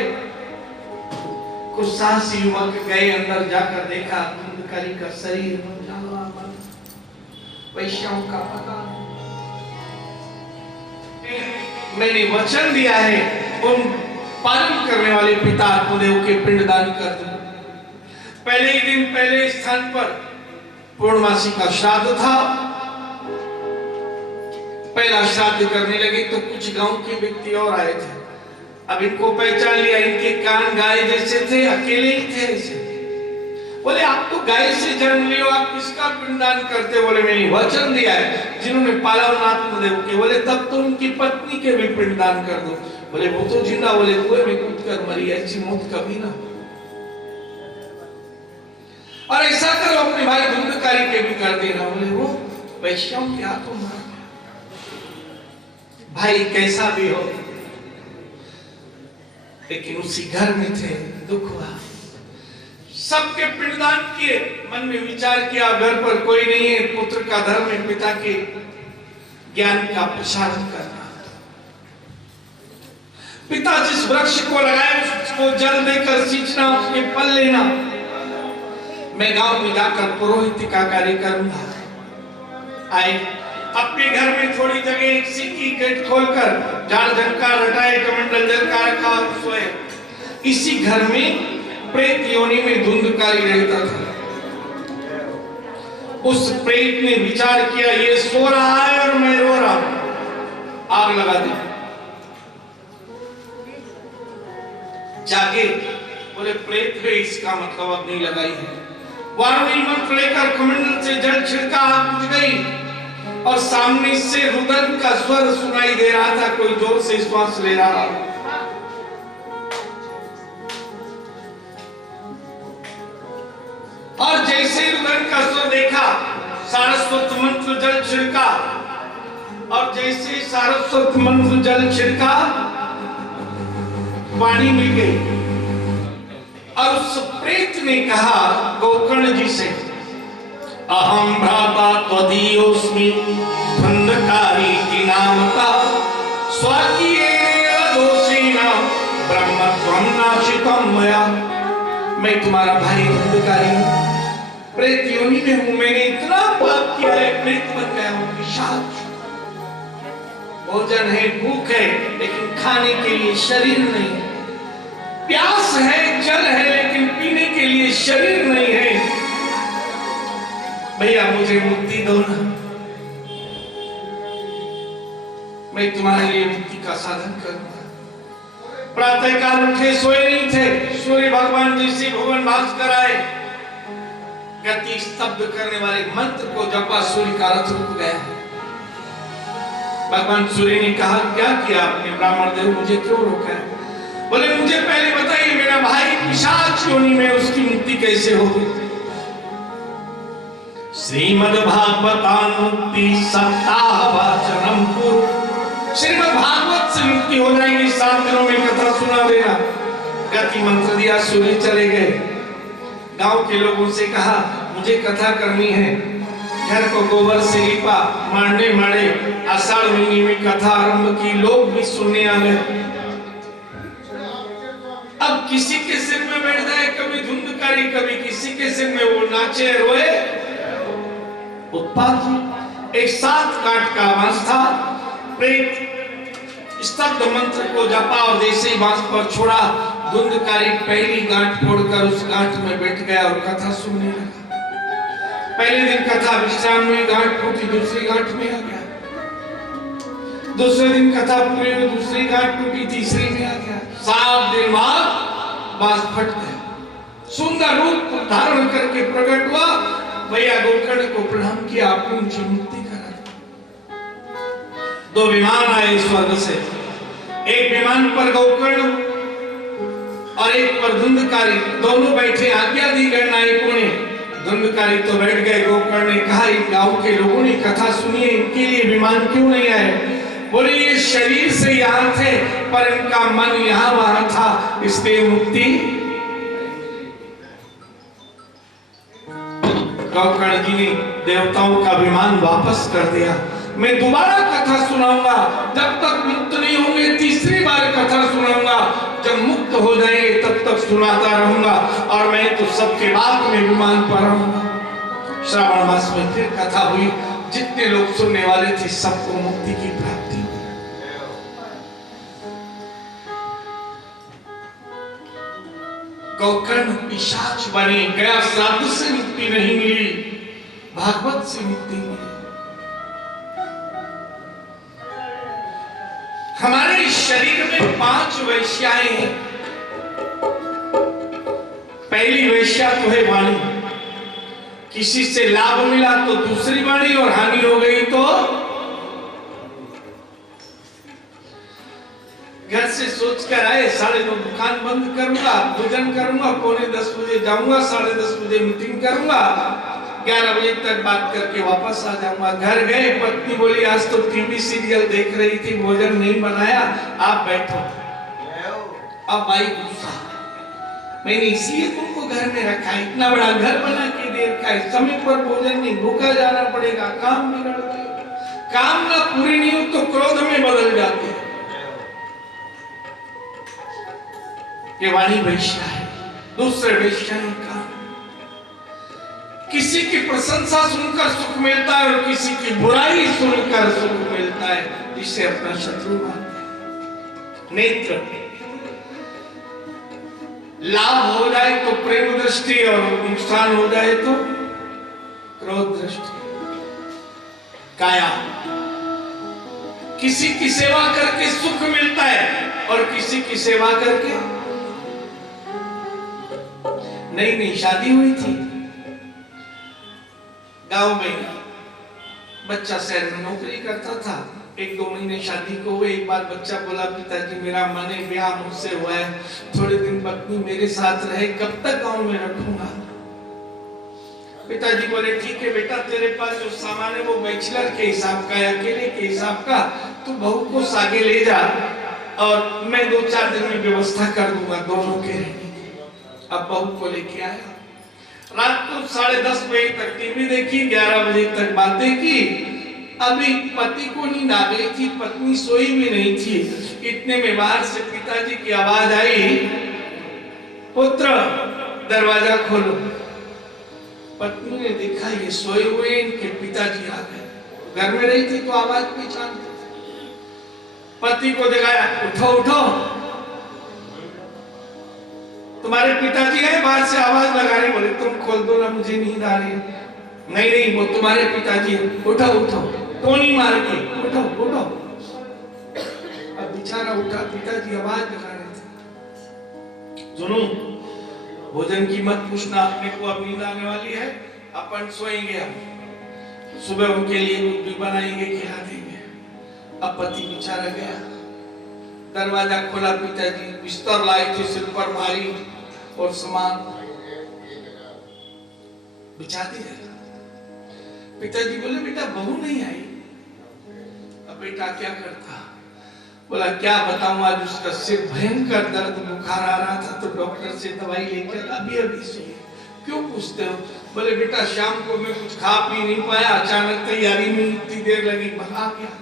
कुछ साहसी युवक गए, अंदर जाकर देखा धुंधकारी का शरीर वैश्याओं का पता। मैंने वचन दिया है उन पालन करने वाले पिता आत्मदेव के पिंडदान कर दो। पहले ही दिन पहले स्थान पर पूर्णमासी का श्राद्ध था। पहला श्राद्ध करने लगे तो कुछ गांव के व्यक्ति और आए थे। अब इनको पहचान लिया, इनके कान गाय जैसे थे, अकेले ही थे ऐसे। बोले आप तो गाय से जन्म लियो, आप किसका पिंडदान करते? बोले मैंने वचन दिया है जिन्होंने पाला आत्मदेव के। बोले तब तो उनकी पत्नी के भी पिंडदान कर दो। बोले वो तो जिंदा, बोले कुएं में कूद कर मरी, ऐसी मौत कभी ना। और ऐसा करो अपने भाई धुंधकारी के भी कर देना। बोले वो वैश्याओं के हाथों मारा गया। भाई कैसा भी हो, लेकिन उसी घर में थे, दुख हुआ। सबके पिंडदान किए, मन में विचार किया घर पर कोई नहीं है, पुत्र का धर्म है पिता के ज्ञान का प्रसारण करना। पिता जिस वृक्ष को लगाए उसको जल देकर सींचना, उसके फल लेना। मैं गांव में जाकर पुरोहित का कार्य करूंगा। आए अपने घर में थोड़ी जगह एक सिक्की गेट खोलकर झाड़ झंकार हटाए, कमंडल जल का रखा और सोए। इसी घर में प्रेत योनि में धुंधकारी रहता था। उस प्रेत ने विचार किया ये सो रहा है और मैं रो रहा हूं, आग लगा दी। जागे, बोले प्रेत है इसका मतलब अब नहीं लगाई है। वारुणी मंत्र लेकर कमंडल से जल छिड़का, आग बुझ गई और सामने से रुदन का स्वर सुनाई दे रहा था, कोई जोर से श्वास ले रहा। और जैसे रुदन का स्वर देखा, सारस्वत मंत्र जल छिड़का और जैसे सारस्वत मंत्र जल छिड़का वाणी मिल गई और उस प्रेत ने कहा गोकर्ण जी से, अहम भ्राता त्वदीयोस्मि धुंधकारी की नामता स्वकीयेन दोषेण ब्रह्मत्वं नाशितं मया। मैं तुम्हारा भाई धुंधकारी हूं, प्रेत योनि में हूं, मैंने इतना पाप किया है, प्रेत बन गया हूं, पिशाच। भोजन है, भूख है, लेकिन खाने के लिए शरीर नहीं है, प्यास है, जल है, लेकिन पीने के लिए शरीर नहीं है। भैया मुझे मुक्ति दो ना, मैं तुम्हारे लिए मुक्ति का साधन करूंगा। प्रातः काल उठे, सोए नहीं थे, सूर्य भगवान जी से भुवन भास्कर आए, गति स्तब्ध करने वाले मंत्र को जपा, सूर्य का रथ रुक गया। भगवान सूर्य ने कहा क्या किया आपने ब्राह्मण देव, मुझे क्यों रोका है? बोले मुझे पहले बताइए मेरा भाई पिशाच योनि में, उसकी मुक्ति कैसे होगी? श्रीमद् भागवतानुक्ति सप्ताह वाचनम कुरु, श्रीमद् भागवत से मुक्ति हो जाएगी, 7 दिनों में कथा सुना देना। गति मंत्र दिया, सूर्य चले गए। गांव के लोगों से कहा मुझे कथा करनी है, घर को गोबर से लिपा, मांडे मारे, आषाढ़ महीने में कथा आरंभ की, लोग भी सुनने आ गए। अब किसी के सिर में बैठ जाए, कभी धुंधकारी, कभी किसी के सिर में, वो नाचे रोए, उत्पात। एक 7 काट का बांस था, प्रेत स्तब्ध मंत्र को जपा और जैसे ही बांस पर छोड़ा, धुंधकारी पहली गांठ फोड़कर उस गांठ में बैठ गया और कथा सुनने लगा। पहले दिन कथा विश्राम में गांठ फूटी, दूसरी गांठ में आ गया। दूसरे दिन कथा पूरी में दूसरी गांठ टूटी, तीसरी में आ गया। 7 दिन बाद बांस फट गया, सुंदर रूप धारण करके प्रकट हुआ। भैया गोकर्ण को प्रणाम किया, आपने मुझे मुक्ति करा। 2 विमान आए स्वर्ग से, एक विमान पर गोकर्ण और एक पर धुंधकारी, दोनों बैठे, आज्ञा दी गणनायकों ने। धुंधकारी तो बैठ गए, गोकर्ण ने कहा गांव के लोगों ने कथा सुनी है, इनके लिए विमान क्यों नहीं आए? बोले ये शरीर से यहाँ थे पर इनका मन यहाँ वहां था, इसलिए मुक्ति। गोकर्ण जी ने देवताओं का विमान वापस कर दिया। मैं दोबारा कथा सुनाऊंगा, जब तक मुक्त नहीं होंगे, तीसरी बार कथा सुनाऊंगा, जब मुक्त हो जाएंगे तब तक सुनाता रहूंगा, और मैं तो सबके बाद में विमान पर रहूंगा। श्रावण मास में फिर कथा हुई, जितने लोग सुनने वाले थे सबको मुक्ति की प्राप्ति। गोकर्ण पिशाच बने, गया श्राद्ध से मुक्ति नहीं मिली, भागवत से मुक्ति मिली। हमारे शरीर में 5 वैश्याएं हैं। पहली वैश्या तो है वाणी, किसी से लाभ मिला तो दूसरी वाणी, और हानि हो गई तो घर से सोच कर आए 9:30 दुकान बंद करूंगा, भोजन करूंगा, 9:45 बजे जाऊंगा, 10:30 बजे मीटिंग करूंगा, 11 बजे तक बात करके वापस आ जाऊंगा। घर गए, पत्नी बोली आज तो टीवी सीरियल देख रही थी, भोजन नहीं बनाया, आप बैठो। अब भाई गुस्सा, मैंने इसलिए तुमको घर में रखा है, इतना बड़ा घर बना के दे रखा है, समय पर भोजन नहीं, भूखा जाना पड़ेगा, काम बिगड़ जाएगा, काम ना पूरी नहीं हो तो क्रोध में बदल जाते हैं। ये वाणी वैश्या है। दूसरे वैश्या ने कहा किसी किसी की प्रशंसा सुनकर सुख मिलता है और किसी की बुराई सुनकर सुख मिलता है, जिसे अपना शत्रु मानते हैं। नेत्र, लाभ हो जाए तो प्रेम दृष्टि और नुकसान हो जाए तो क्रोध दृष्टि। काया, किसी की सेवा करके सुख मिलता है और किसी की सेवा करके। नई नई शादी हुई थी गांव में, बच्चा शहर में नौकरी करता था। 1-2 महीने शादी को हुए, एक बार बच्चा बोला, पिताजी मेरा मन है, ब्याह मुझसे हुआ है, थोड़े दिन पत्नी मेरे साथ रहे, कब तक गांव में रखूंगा। पिताजी बोले ठीक है बेटा, तेरे पास जो सामान है वो बैचलर के हिसाब का है, अकेले के हिसाब का, तू बहू को सागे ले जा और मैं 2-4 दिन में व्यवस्था कर दूंगा दोनों के रहने की। अब बहू को लेके आया, रात को 10:30 बजे तक टीवी देखी, 11 बजे तक बातें की। अभी पति को नींद आ गई थी, पत्नी सोई भी नहीं थी। इतने में बाहर से पिताजी की आवाज आई, पुत्र दरवाजा खोलो। पत्नी ने देखा ये सोए हुए, इनके पिताजी आ गए। घर में रही थी तो आवाज पहचानती थी। पति को दिखाया, उठो उठो, तुम्हारे पिताजी आए, बाहर से आवाज लगा रहे। बोले तुम खोल दो ना, मुझे नींद आ रही है। नहीं नहीं, वो तुम्हारे पिताजी है, उठो उठो, टोनी मार के उठो उठो। अब बेचारा उठा, पिताजी आवाज लगा रहे थे, सुनो भोजन की मत पूछना, अपने को अब नींद आने वाली है, अपन सोएंगे, हम सुबह उनके लिए दूध भी बनाएंगे, खिला देंगे। अब पति बेचारा गया, दरवाजा खोला, पिताजी बिस्तर लाए थे, सिर पर भारी और सामान बिछा दिया। पिताजी बोले बेटा बहू नहीं आई। अब बेटा क्या करता? बोला क्या बताऊं, आज उसका सिर भयंकर दर्द, बुखार आ रहा था तो डॉक्टर से दवाई लेकर अभी सोई। क्यों पूछते हो? बोले बेटा शाम को मैं कुछ खा पी नहीं पाया, अचानक तैयारी में इतनी देर लगी, भगा गया।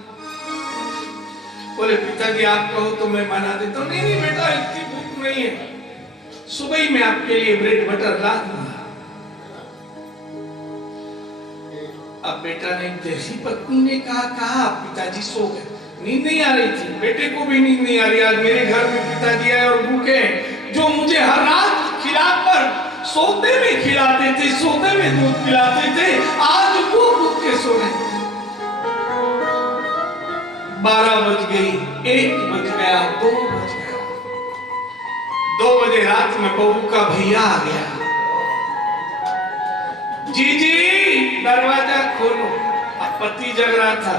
बोले पिताजी आप कहो तो मैं बना देता हूँ। नहीं नहीं बेटा, इतनी भूख नहीं है, सुबह ही मैं आपके लिए ब्रेड बटर ला दूंगा। अब बेटा ने, जैसी पत्नी ने कहा पिताजी सो गए। नींद नहीं आ रही थी, बेटे को भी नींद नहीं आ रही। आज मेरे घर में पिताजी आए और भूखे, जो मुझे हर रात खिलाकर सोते में खिलाते थे, सोते में दूध पिलाते थे, आज वो भूखे सो रहे। 12 बज गई, 1 बज गया, 2 बज गया। 2 बजे रात में बहू का भैया आ गया, जीजी दरवाजा खोलो। अब पति जग रहा था,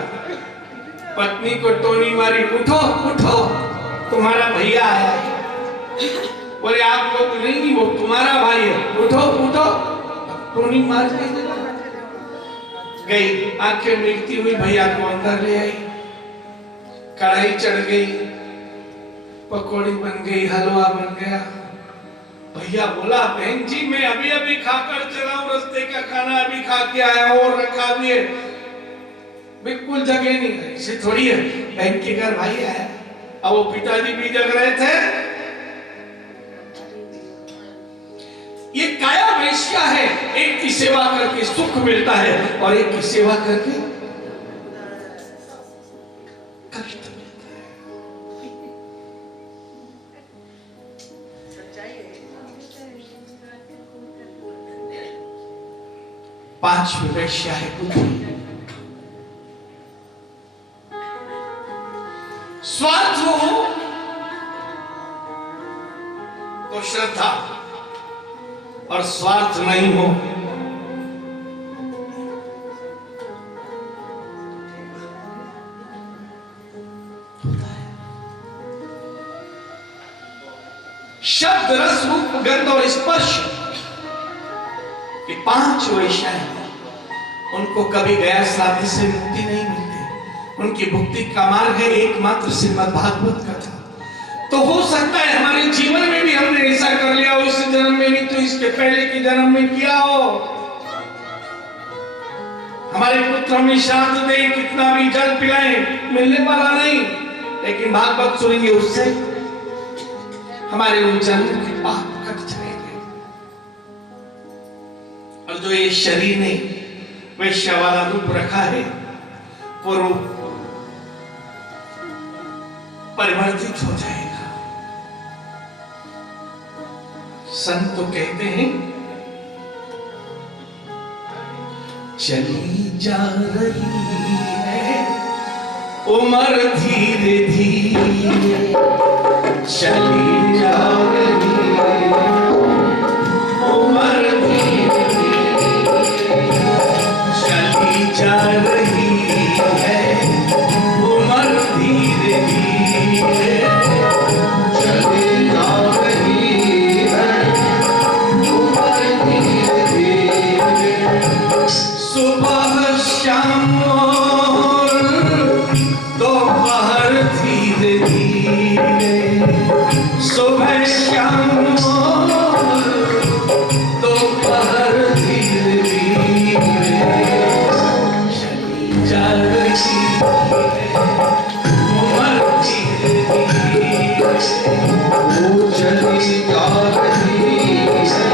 पत्नी को टोनी मारी, उठो उठो तुम्हारा भैया आया है। बोले आप लोग नहीं, वो तुम्हारा भाई है, उठो उठो। टोनी मार गई, आंखें मिलती हुई भैया को अंदर ले आई। कढ़ाई चढ़ गई, पकौड़ी बन गई, हलवा बन गया। भैया बोला बहन जी मैं अभी खाकर चला हूं, रास्ते का खाना अभी खा के आया और रखा भी है, बिल्कुल जगह नहीं है। इसे थोड़ी है, बहन के घर भाई आया। अब वो पिताजी भी जग रहे थे। ये काया वैश्या है, एक की सेवा करके सुख मिलता है और एक की सेवा करके कष्ट मिलता है। 5वीं वैश्या है बुद्धि। स्वार्थ हो तो श्रद्धा, और स्वार्थ नहीं हो शब्द रस रूप गंध और स्पर्श के 5 वैश्याएं, उनको कभी गैर साध्य से मुक्ति नहीं मिलती। उनकी मुक्ति का मार्ग है एकमात्र श्रीमद् भागवत कथा। तो हो सकता है हमारे जीवन में भी हमने ऐसा कर लिया हो, इस जन्म में नहीं तो इसके पहले के जन्म में किया हो। हमारे पुत्र हमें श्राद्ध दे, कितना भी जल पिलाए, मिलने वाला नहीं, लेकिन भागवत सुनेंगे उससे हमारे उन जन्म के पाप कट जाएंगे। और जो ये शरीर ने वैश्य वाला रूप रखा है वो रूप परिवर्तित हो जाएगा। संत तो कहते हैं चली जा रही है उम्र धीरे धीरे, चली जा रही है उम्र धीरे धीरे, चली जा रही है उम्र धीरे धीरे, चली जा रही है उम्र धीरे धीरे। सुबह शाम दोपहर धीरे धीरे, सुबह शाम दोपहर धीरे धीरे, चली जा रही है उम्र धीरे धीरे, वो चली जा रही है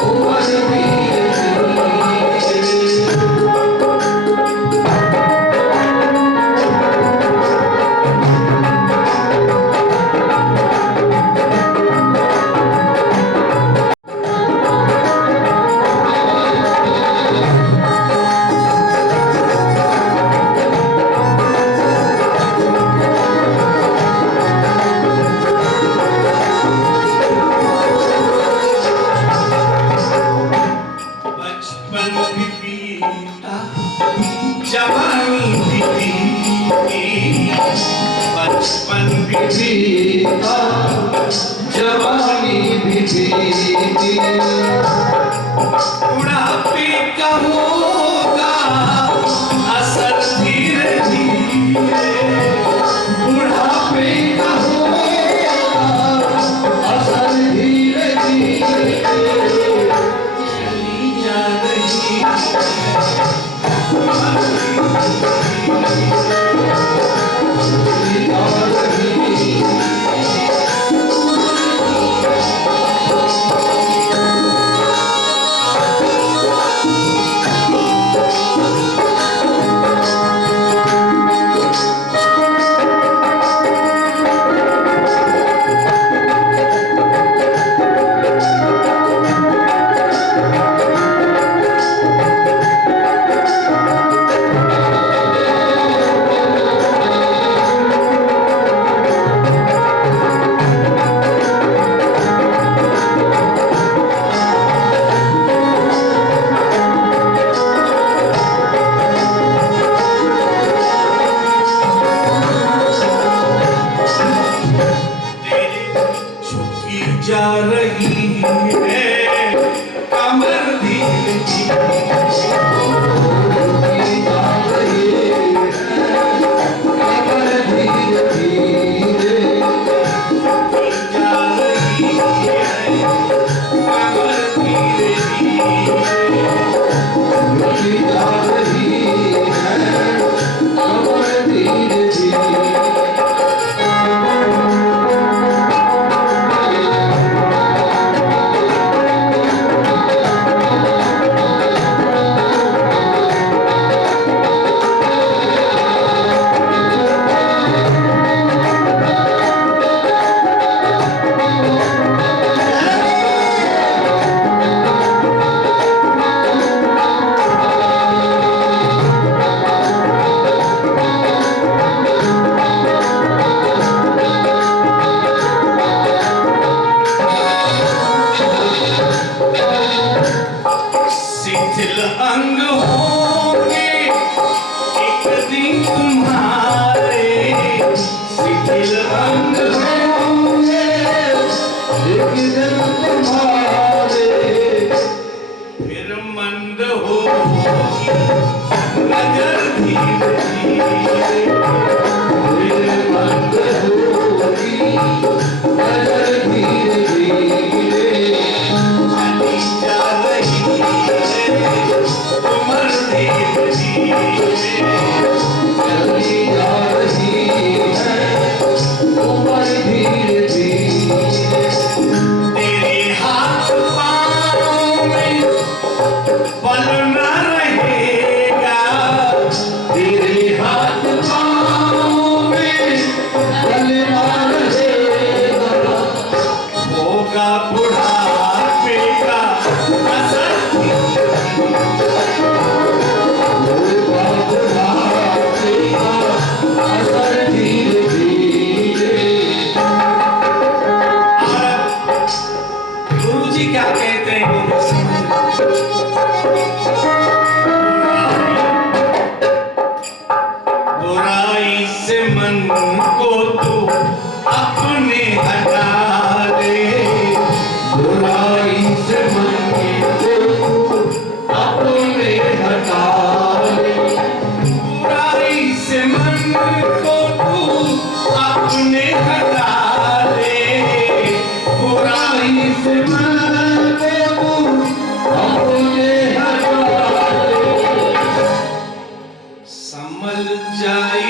उम्र धीरे जवानी भी बीती, बचपन भी बीता जवानी भी बीती, बुढ़ापे का होगा असर धीरे धीरे, बुढ़ापे का होगा असर धीरे धीरे, चली जा रही है जा रही है कमर धीरे धीरे, जा रही है कमर धीरे धीरे, जा रही है कमर धीरे धीरे, जा रही है कमर धीरे धीरे। शिथिल अंग होंगे एक दिन तुम्हारे, शिथिल अंग होंगे एक दिन तुम्हारे, फिर मंद होगी नजर धीरे धीरे, फिर मंद होगी नजर धीरे धीरे, चली जा रही उम्र धीरे धीरे, चली जा रही है अपने हटा दे, बुराई से मन को अपने हटा दे, बुराई से मन को तू अपने हटा दे, बुराई से मन को तू अपने हटा दे, संभल जाए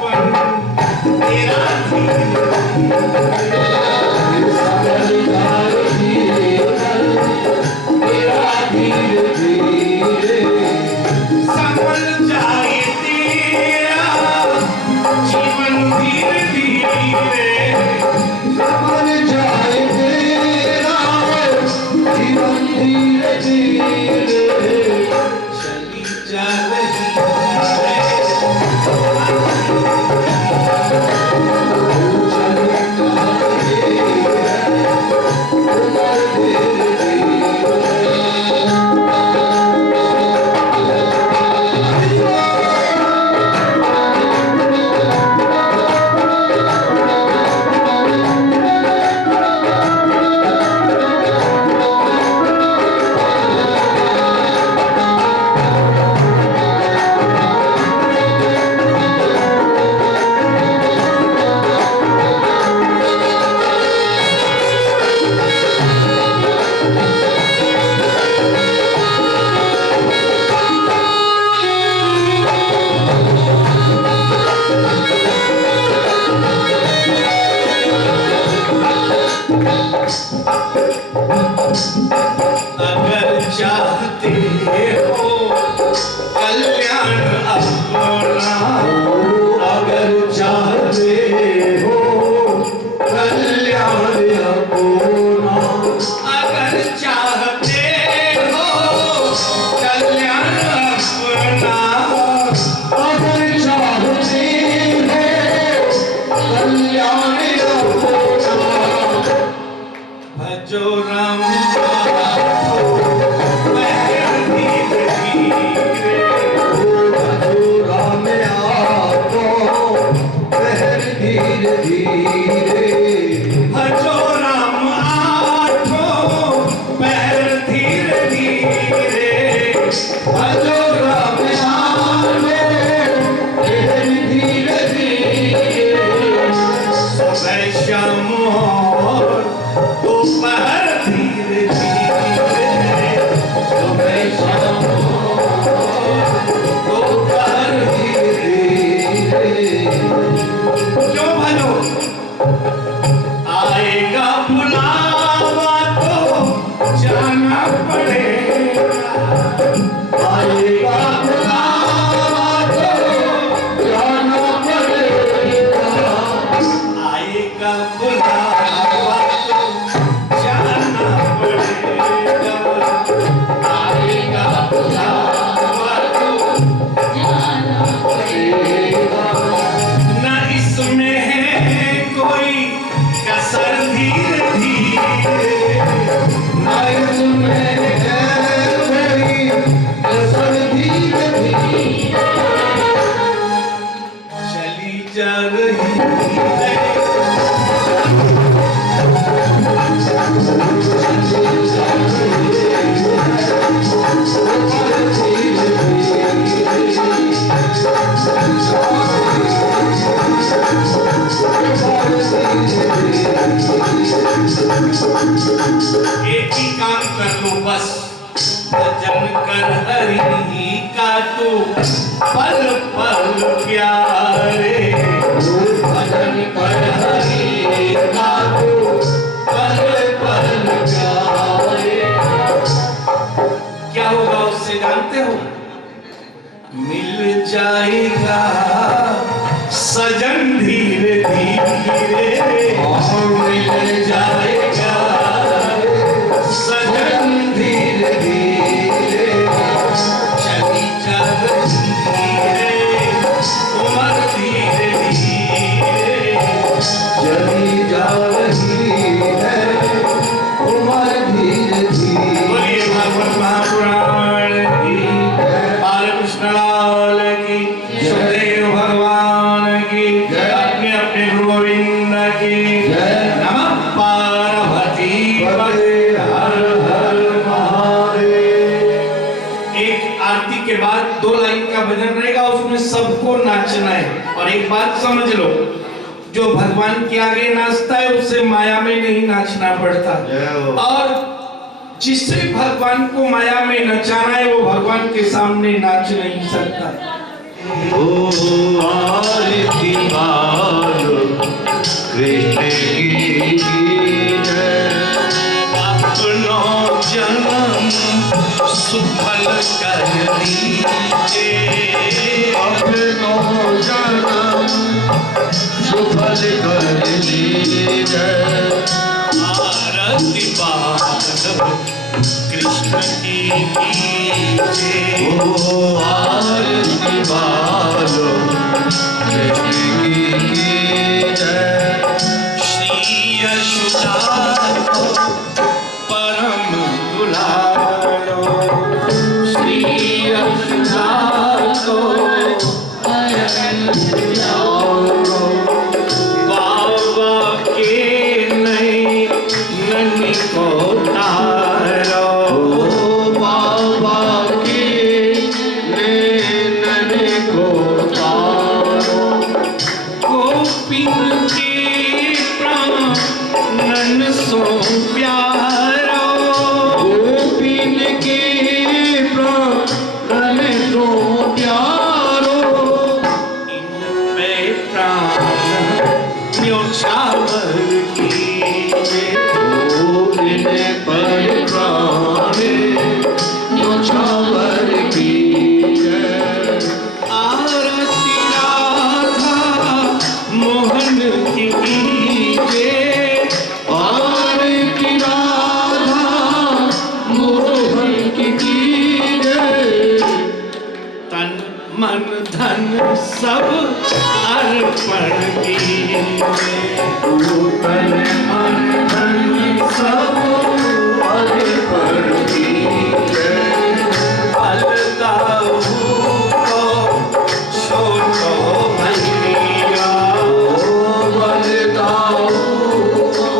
जीवन तेरा धीरे धीरे, संभल जाए तेरा जीवन धीरे धीरे, संभल जाए तेरा जीवन धीरे धीरे, चली जा रही है अगर चाहते हो कल्याण अपना, अगर चाहते हो कल्याण अपना, अगर चाहते हो कल्याण अपना, अगर चाहते हो कल्याण अपना, भजो राम धीरे धीरे, भजो राम आठो पैर धीरे धीरे, भजो राम आठो पैर धीरे धीरे, सुबह शाम और दोपहर धीरे धीरे, सुबह शाम दोपहर धीरे धीरे, जो भलो आएगा बुलावा तो जाना पड़ेगा, आएगा बुलावा तो जाना पड़ेगा, आएगा बुलावा तो जाना पड़ेगा, आएगा बुलावा तो जाना पड़ेगा, न इसमें है कोई कसर धीरे धीरे, न इसमें है कोई कसर धीरे धीरे, चली जा रही है एक ही काम कर लो बस, भजन कर हरि का तू पल पल प्यारे, भजन कर हरि का तू पल पल प्यारे, क्या होगा उससे जानते हो? मिल जाएगा सजन धीरे धीरे, मिल जाएगा सजन धीरे धीरे, चली जा रही है उम्र धीरे धीरे, चली जा रही है उम्र धीरे धीरे। बोलिए भागवत महापुराण की, बालकृष्ण लाल की, सुखदेव भगवान की, अपने अपने एक बात समझ लो, जो भगवान के आगे नाचता है उसे माया में नहीं नाचना पड़ता, और जिससे भगवान को माया में नचाना है वो भगवान के सामने नाच नहीं सकता। ओ आरती बालो कृष्ण की जय। अपनो जन्म सुफल कर लीजिए, अपनो जन्म सुफल कर लीजिए। आरती बालो कृष्ण की जय। ओ आरती बालो कृष्ण की जय। श्री यशोदा को परम दुलारो, श्री यशोदा को परम दुलारो। बाबा के नैनन को तारो, बाबा के नैनन को तारो। गोपिन के प्राणन सो प्यारो, गोपिन के प्राण सो प्यारो। इन पे प्राण न्योछावर कीजिए, इन पर प्राण न्योछावर कीजिए। आरती राधा मोहन की कीजिए, आरती राधा मोहन की कीजिए। तन मन धन सब अर्पण कीजिए, तन मन धन सब अर्पण कीजिए। अलताऊ को छोटो भैया, बलदाऊ को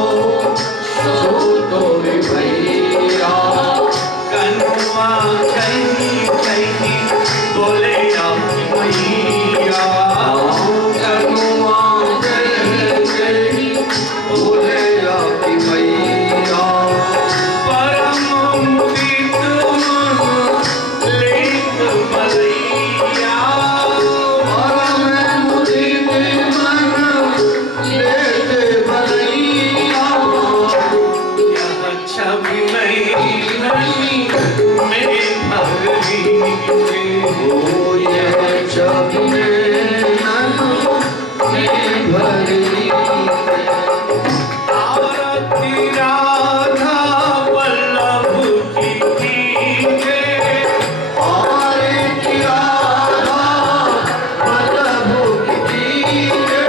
छोटो भैया। कनुआ कहीं कहीं बोले आपकी मैया, कनुआ जय जय बोले आपकी मैया। परम मुदित मन लेत बलैया, परम मुदित मन लेते बलैया। यह छवि नैननी में भर लीजिए, ओ ये जग में भर लीजिए। आरती राधा वल्लभ की कीजिए, आरती राधा वल्लभ की कीजिए।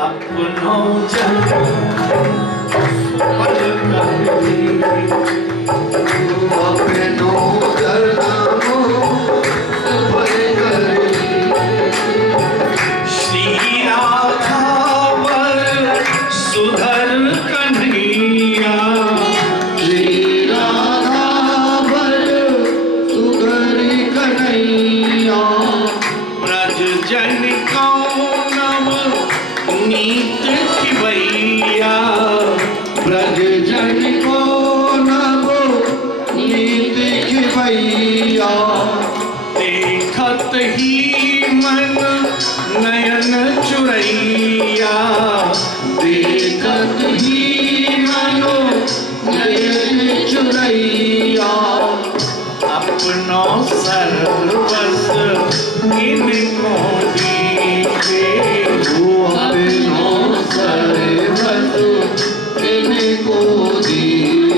अपनो जन्म सुफल कर लीजिए, अपनो जन्म सुफल कर लीजिए। श्री राधा वर सुधर कन्हैया, श्री राधा वर सुधर कन्हैया। ब्रज जन कौनव नीत खिवैया, ब्रज जन को नव नीत खिवैया। देखत ही मन नयन चुरैया, देखत ही मनो नयन चुरैया। अपनो सर्वस इनको दीजिए, वो अपनो सर्वस्व इनको दीजिए।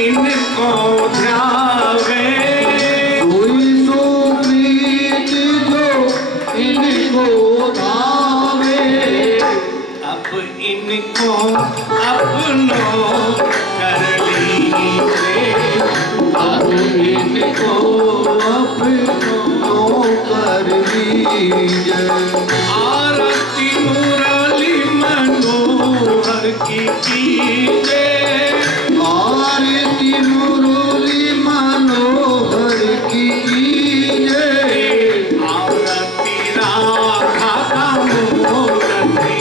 इनको ध्यावे। कोई सो प्रीत जो इनको धावे। अब इनको अपनों कर लीजिए। अब इनको अपनों कर लीजिए। आरती मुरली मनोहर की कीजिए। आरती मुरली मनोहर की कीजिए। आरती राधा दामोदर की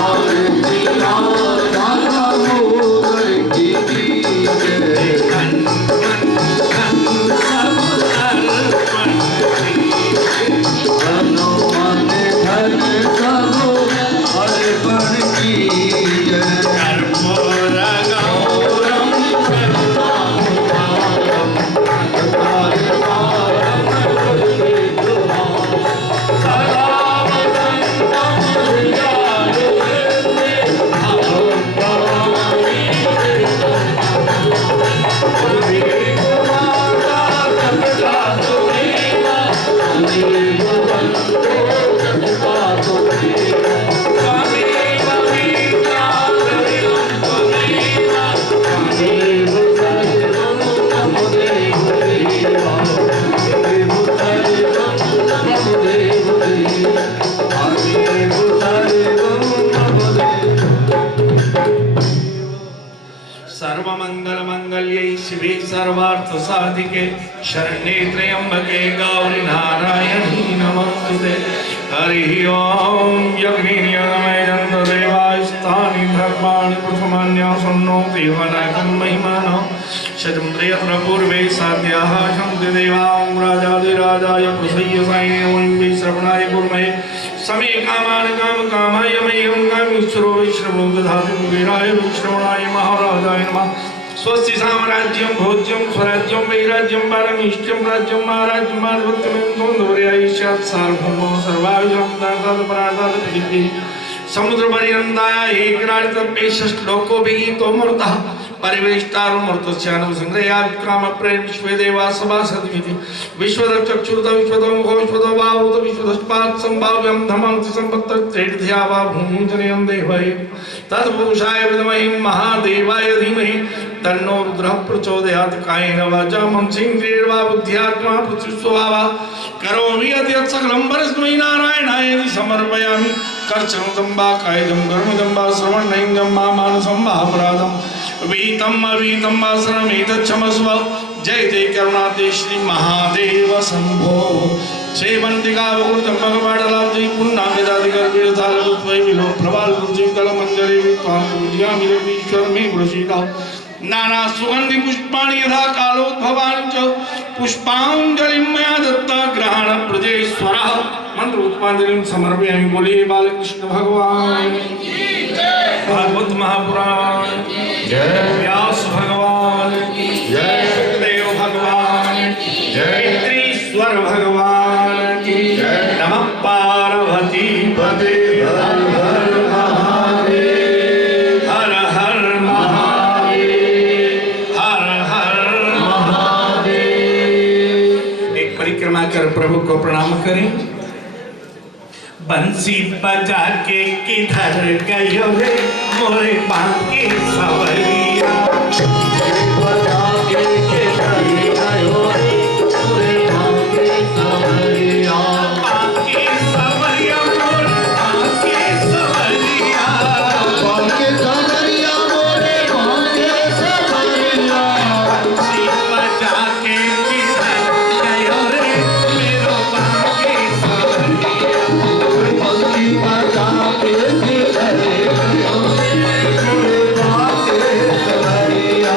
आरती राधा दामोदर की कीजिए। धन मन धन सब अर्पण कीजिए। तनो मन धन सब अर्पण कीजिए। कर्पूर गौरम करुणावतारम सदा वसन्तं हृदयारविन्दे अहं भवामि देव माता पिता त्वमेव त्वमेव वन्दे पिता त्वमेव त्वमेव पिता त्वमेव त्वमेव सर्वं मम देव देव त्वमेव सर्वं मम देव देव त्वमेव सर्वं मम देव। सर्वमंगलमंगल्ये शिवे सर्वार्थ साधिके शरण्ये त्र्यंबके गौरी नारायणी नमोस्तुते। हरि ओम यज्ञनियमयन्त देवाय स्थानि धर्माणि प्रथमान्यासन्नो देवानायकं महिमानः शतं प्रयत्न पूर्वे साध्याः सन्ति देवां राजाधिराजाय प्रसह्य सायिने ओं वै श्रवणाय कुर्महे समे कामान् कामकामाय मह्यं कामेश्वरो वैश्रवणो दधातु वीराय वैश्रवणाय महाराजाय नमः। स्वस्ति साम्राज्यं भोज्यं स्वराज्यं वैराज्यं पारमेष्ट्यं राज्यं महाराज्यं माधवत्वं सौन्दर्याय स्यात् सार्वभौमः सर्वायुधं दातात् परातात् पृथिवीः समुद्रपर्यन्ताय एकराजतर्पे षट्लोको विहितो मरुतः परिवेष्टारो मरुतस्यानं संग्रह्य कामप्रेम विश्वे देवा सभासद्मिति विश्वदचक्षुरुत विश्वतो मुखो विश्वतो बाहुरुत विश्वदस्पात् संभाव्यं धमं संपत्तत्रेढ्या वा भूमिं जनयं देवै तत्पुरुषाय विद्महे महादेवाय धीमहि तन्नो रुद्रः प्रचोदयात्। कायेन वाचा मनसेन्द्रियैर्वा बुद्ध्यात्मा प्रचुस्वभावा करोमि यत् सकलं परस्मै नारायणाय समर्पयामि। कर्चनं वा कायजं कर्मजं वा श्रवणनैनं वा मानसं वा अपराधं वीतं अवीतं वा सर्वमेतच्छमस्व। जय जय करुणाते श्री महादेव शंभो। सेवंतिका वकुलचंपकपाटलाब्ज पुण्णागजादिगर्भिरथालपुष्पै विलो प्रभालकुञ्जीकलमञ्जरी वित्वां पूजयामि जगदीश्वर मे गुरुशीला। नाना सुगंधि पुष्पाणि यथा कालोद्भवानि च पुष्पांजलिं मया दत्ता ग्रहण प्रजेश्वरः। मंत्र उत्पादनं समर्पयामि। बोलिए बालकृष्ण भगवान की जय। भागवत महापुराण जय। व्यास भगवान की जय। सुखदेव भगवान की जय। पितृश्वर भगवान की जय। नमः पार्वती पते हर हर महादेव हर हर महादेव हर हर महादेव। एक परिक्रमा कर प्रभु को प्रणाम करें। बंसी बजा के किधर गयो रे मोरे बांके सवरिया। बजा के किधर गयो रे मोरे बांके सवरिया। बांके सवरिया मोरे बांके सवरिया। बांके सवरिया मोरे बांके सवरिया। बंसी बजा के किधर गयो रे मेरो बांके सवरिया। बंसी बजा के किधर गयो रे मोरे बांके सवरिया।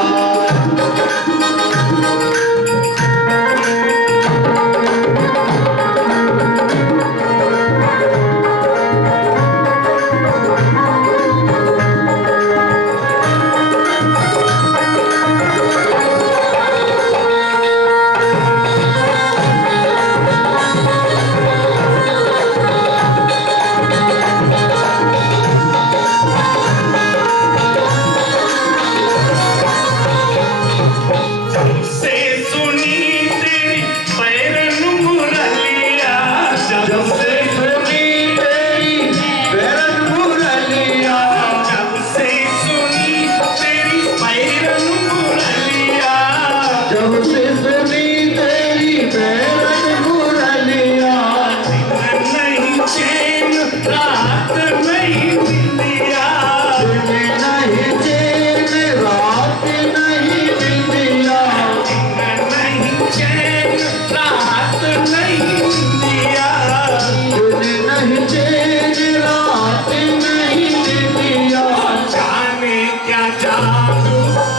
जादू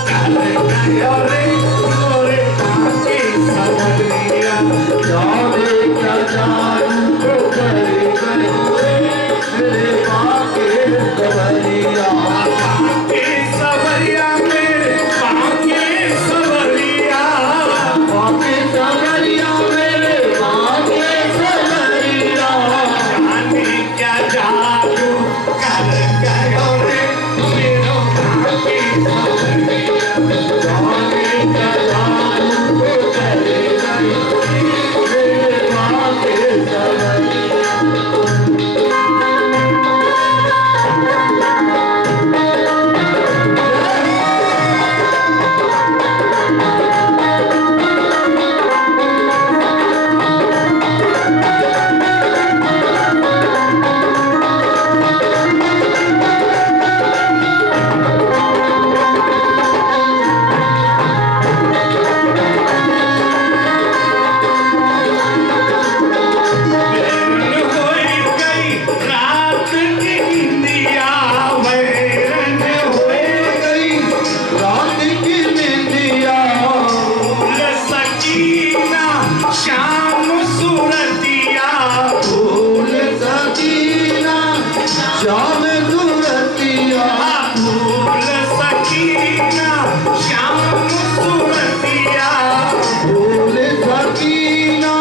कर गयो रे मोरे काके सवरिया जाने क्या जादू कर गयो रे मेरे बाके सवरिया काके सवरिया मेरे काके सवरिया बाके सवरिया मेरे बाके सवरिया जाने क्या जादू कर गयो रे मेरो काके सवरिया जाने क्या जादू कर गयो रे मेरे बाके सवरिया रात की निंदिया श्याम सूरतिया फूल सकीना श्याम सूरतिया फूल सकीना श्याम सूरतिया फूल सकीना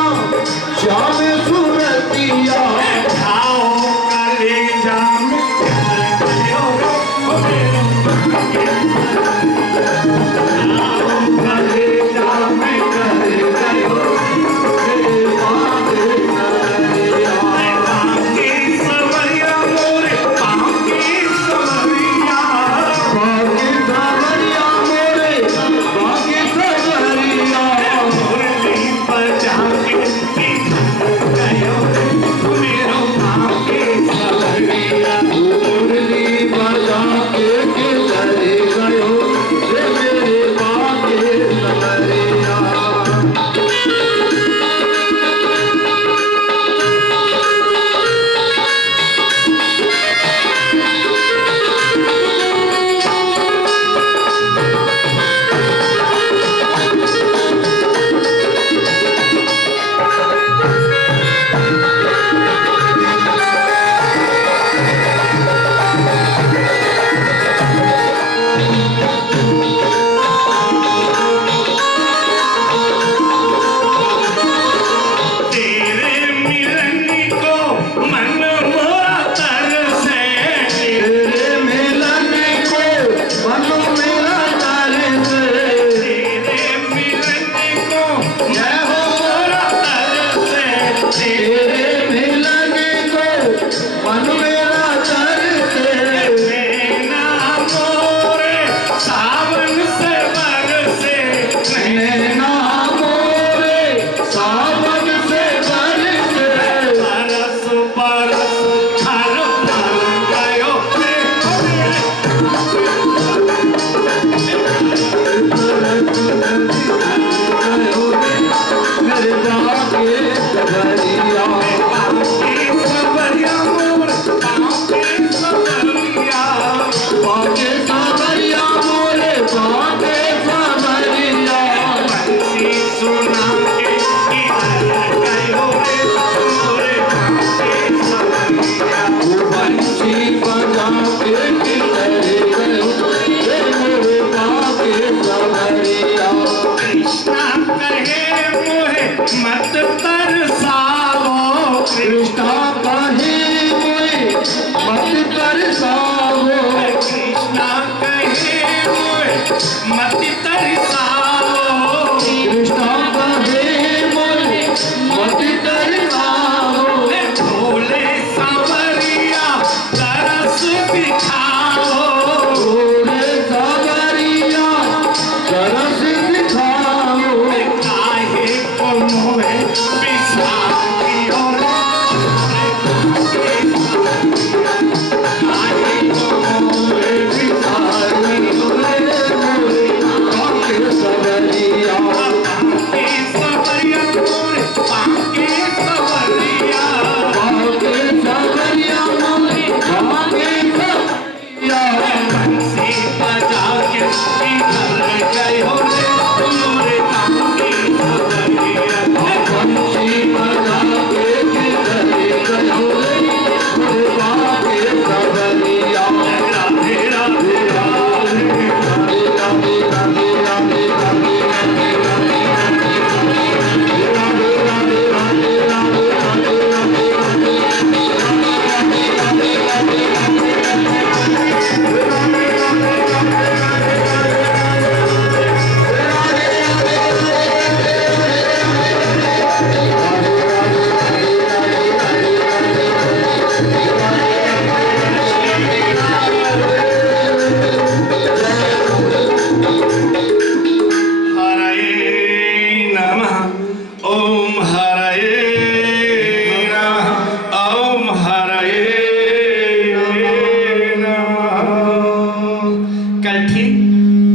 श्याम सूरतिया खाओ कलेजा में कर गयो रे मेरो खाओ कलेजा में कर गयो मेरे बाके सवरिया काके सवरिया मोरे काके सवरिया बाके सवरिया मेरे बाके सवरिया मुरली बजा के गयो रे मेरो काके सवरिया मुरली बजा के चले गयो रे मेरे बाके सवरिया तेरे मिलन को मन मोरा तरसे तेरे मिलन को मनो मेरा तरसे तेरे मिलन को जय हो मोरा तरसे तेरे मिलन को मन मेरा तरसे नैना मोरे सावन से बरसे नैना मोरे सावन से बरसे बरस बरस हर पल गयो रे मेरे बाके सवरिया काके सवरिया मोरे काके सवरिया बाके सवरिया मोरे बाके सवरिया बंसी सुना के इधर गयो रे मोरे काके सवरिया बंसी बजा के चले गयो रे मेरे बाके सवरिया कृष्णा कहे मोहे मत तरसाओ कृष्णा कहे मोरे मत तरसाओ कृष्णा कहे मोहे मत तरसाओ कृष्णा कहे मोरे मत तरसाओ भोले सांवरिया तरस दिखाओ भोले सवरिया तरस दिखाओ काहे को मोहे बिसारी और काहे को मोहे बिसारी रे मोरे बाके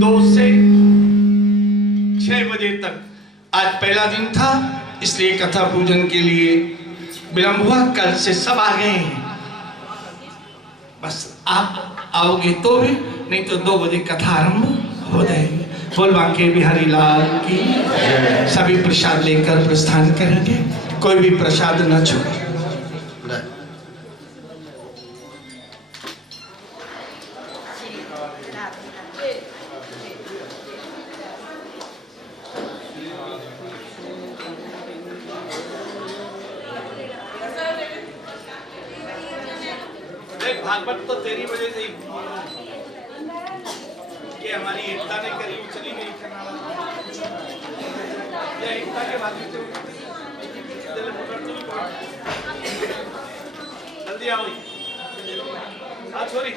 2 से 6 बजे तक। आज पहला दिन था, इसलिए कथा पूजन के लिए विलंब हुआ। कल से सब आ गए हैं, बस आप आओगे तो भी, नहीं तो 2 बजे कथा आरंभ हो जाएगी। बोल बांके बिहारी लाल की। सभी प्रसाद लेकर प्रस्थान करेंगे, कोई भी प्रसाद न छोड़े। भागवत तो तेरी वजह से ही कि हमारी एकता ने करी चली गई। या एकता के बाद जल्दी आओ। हाँ छोरी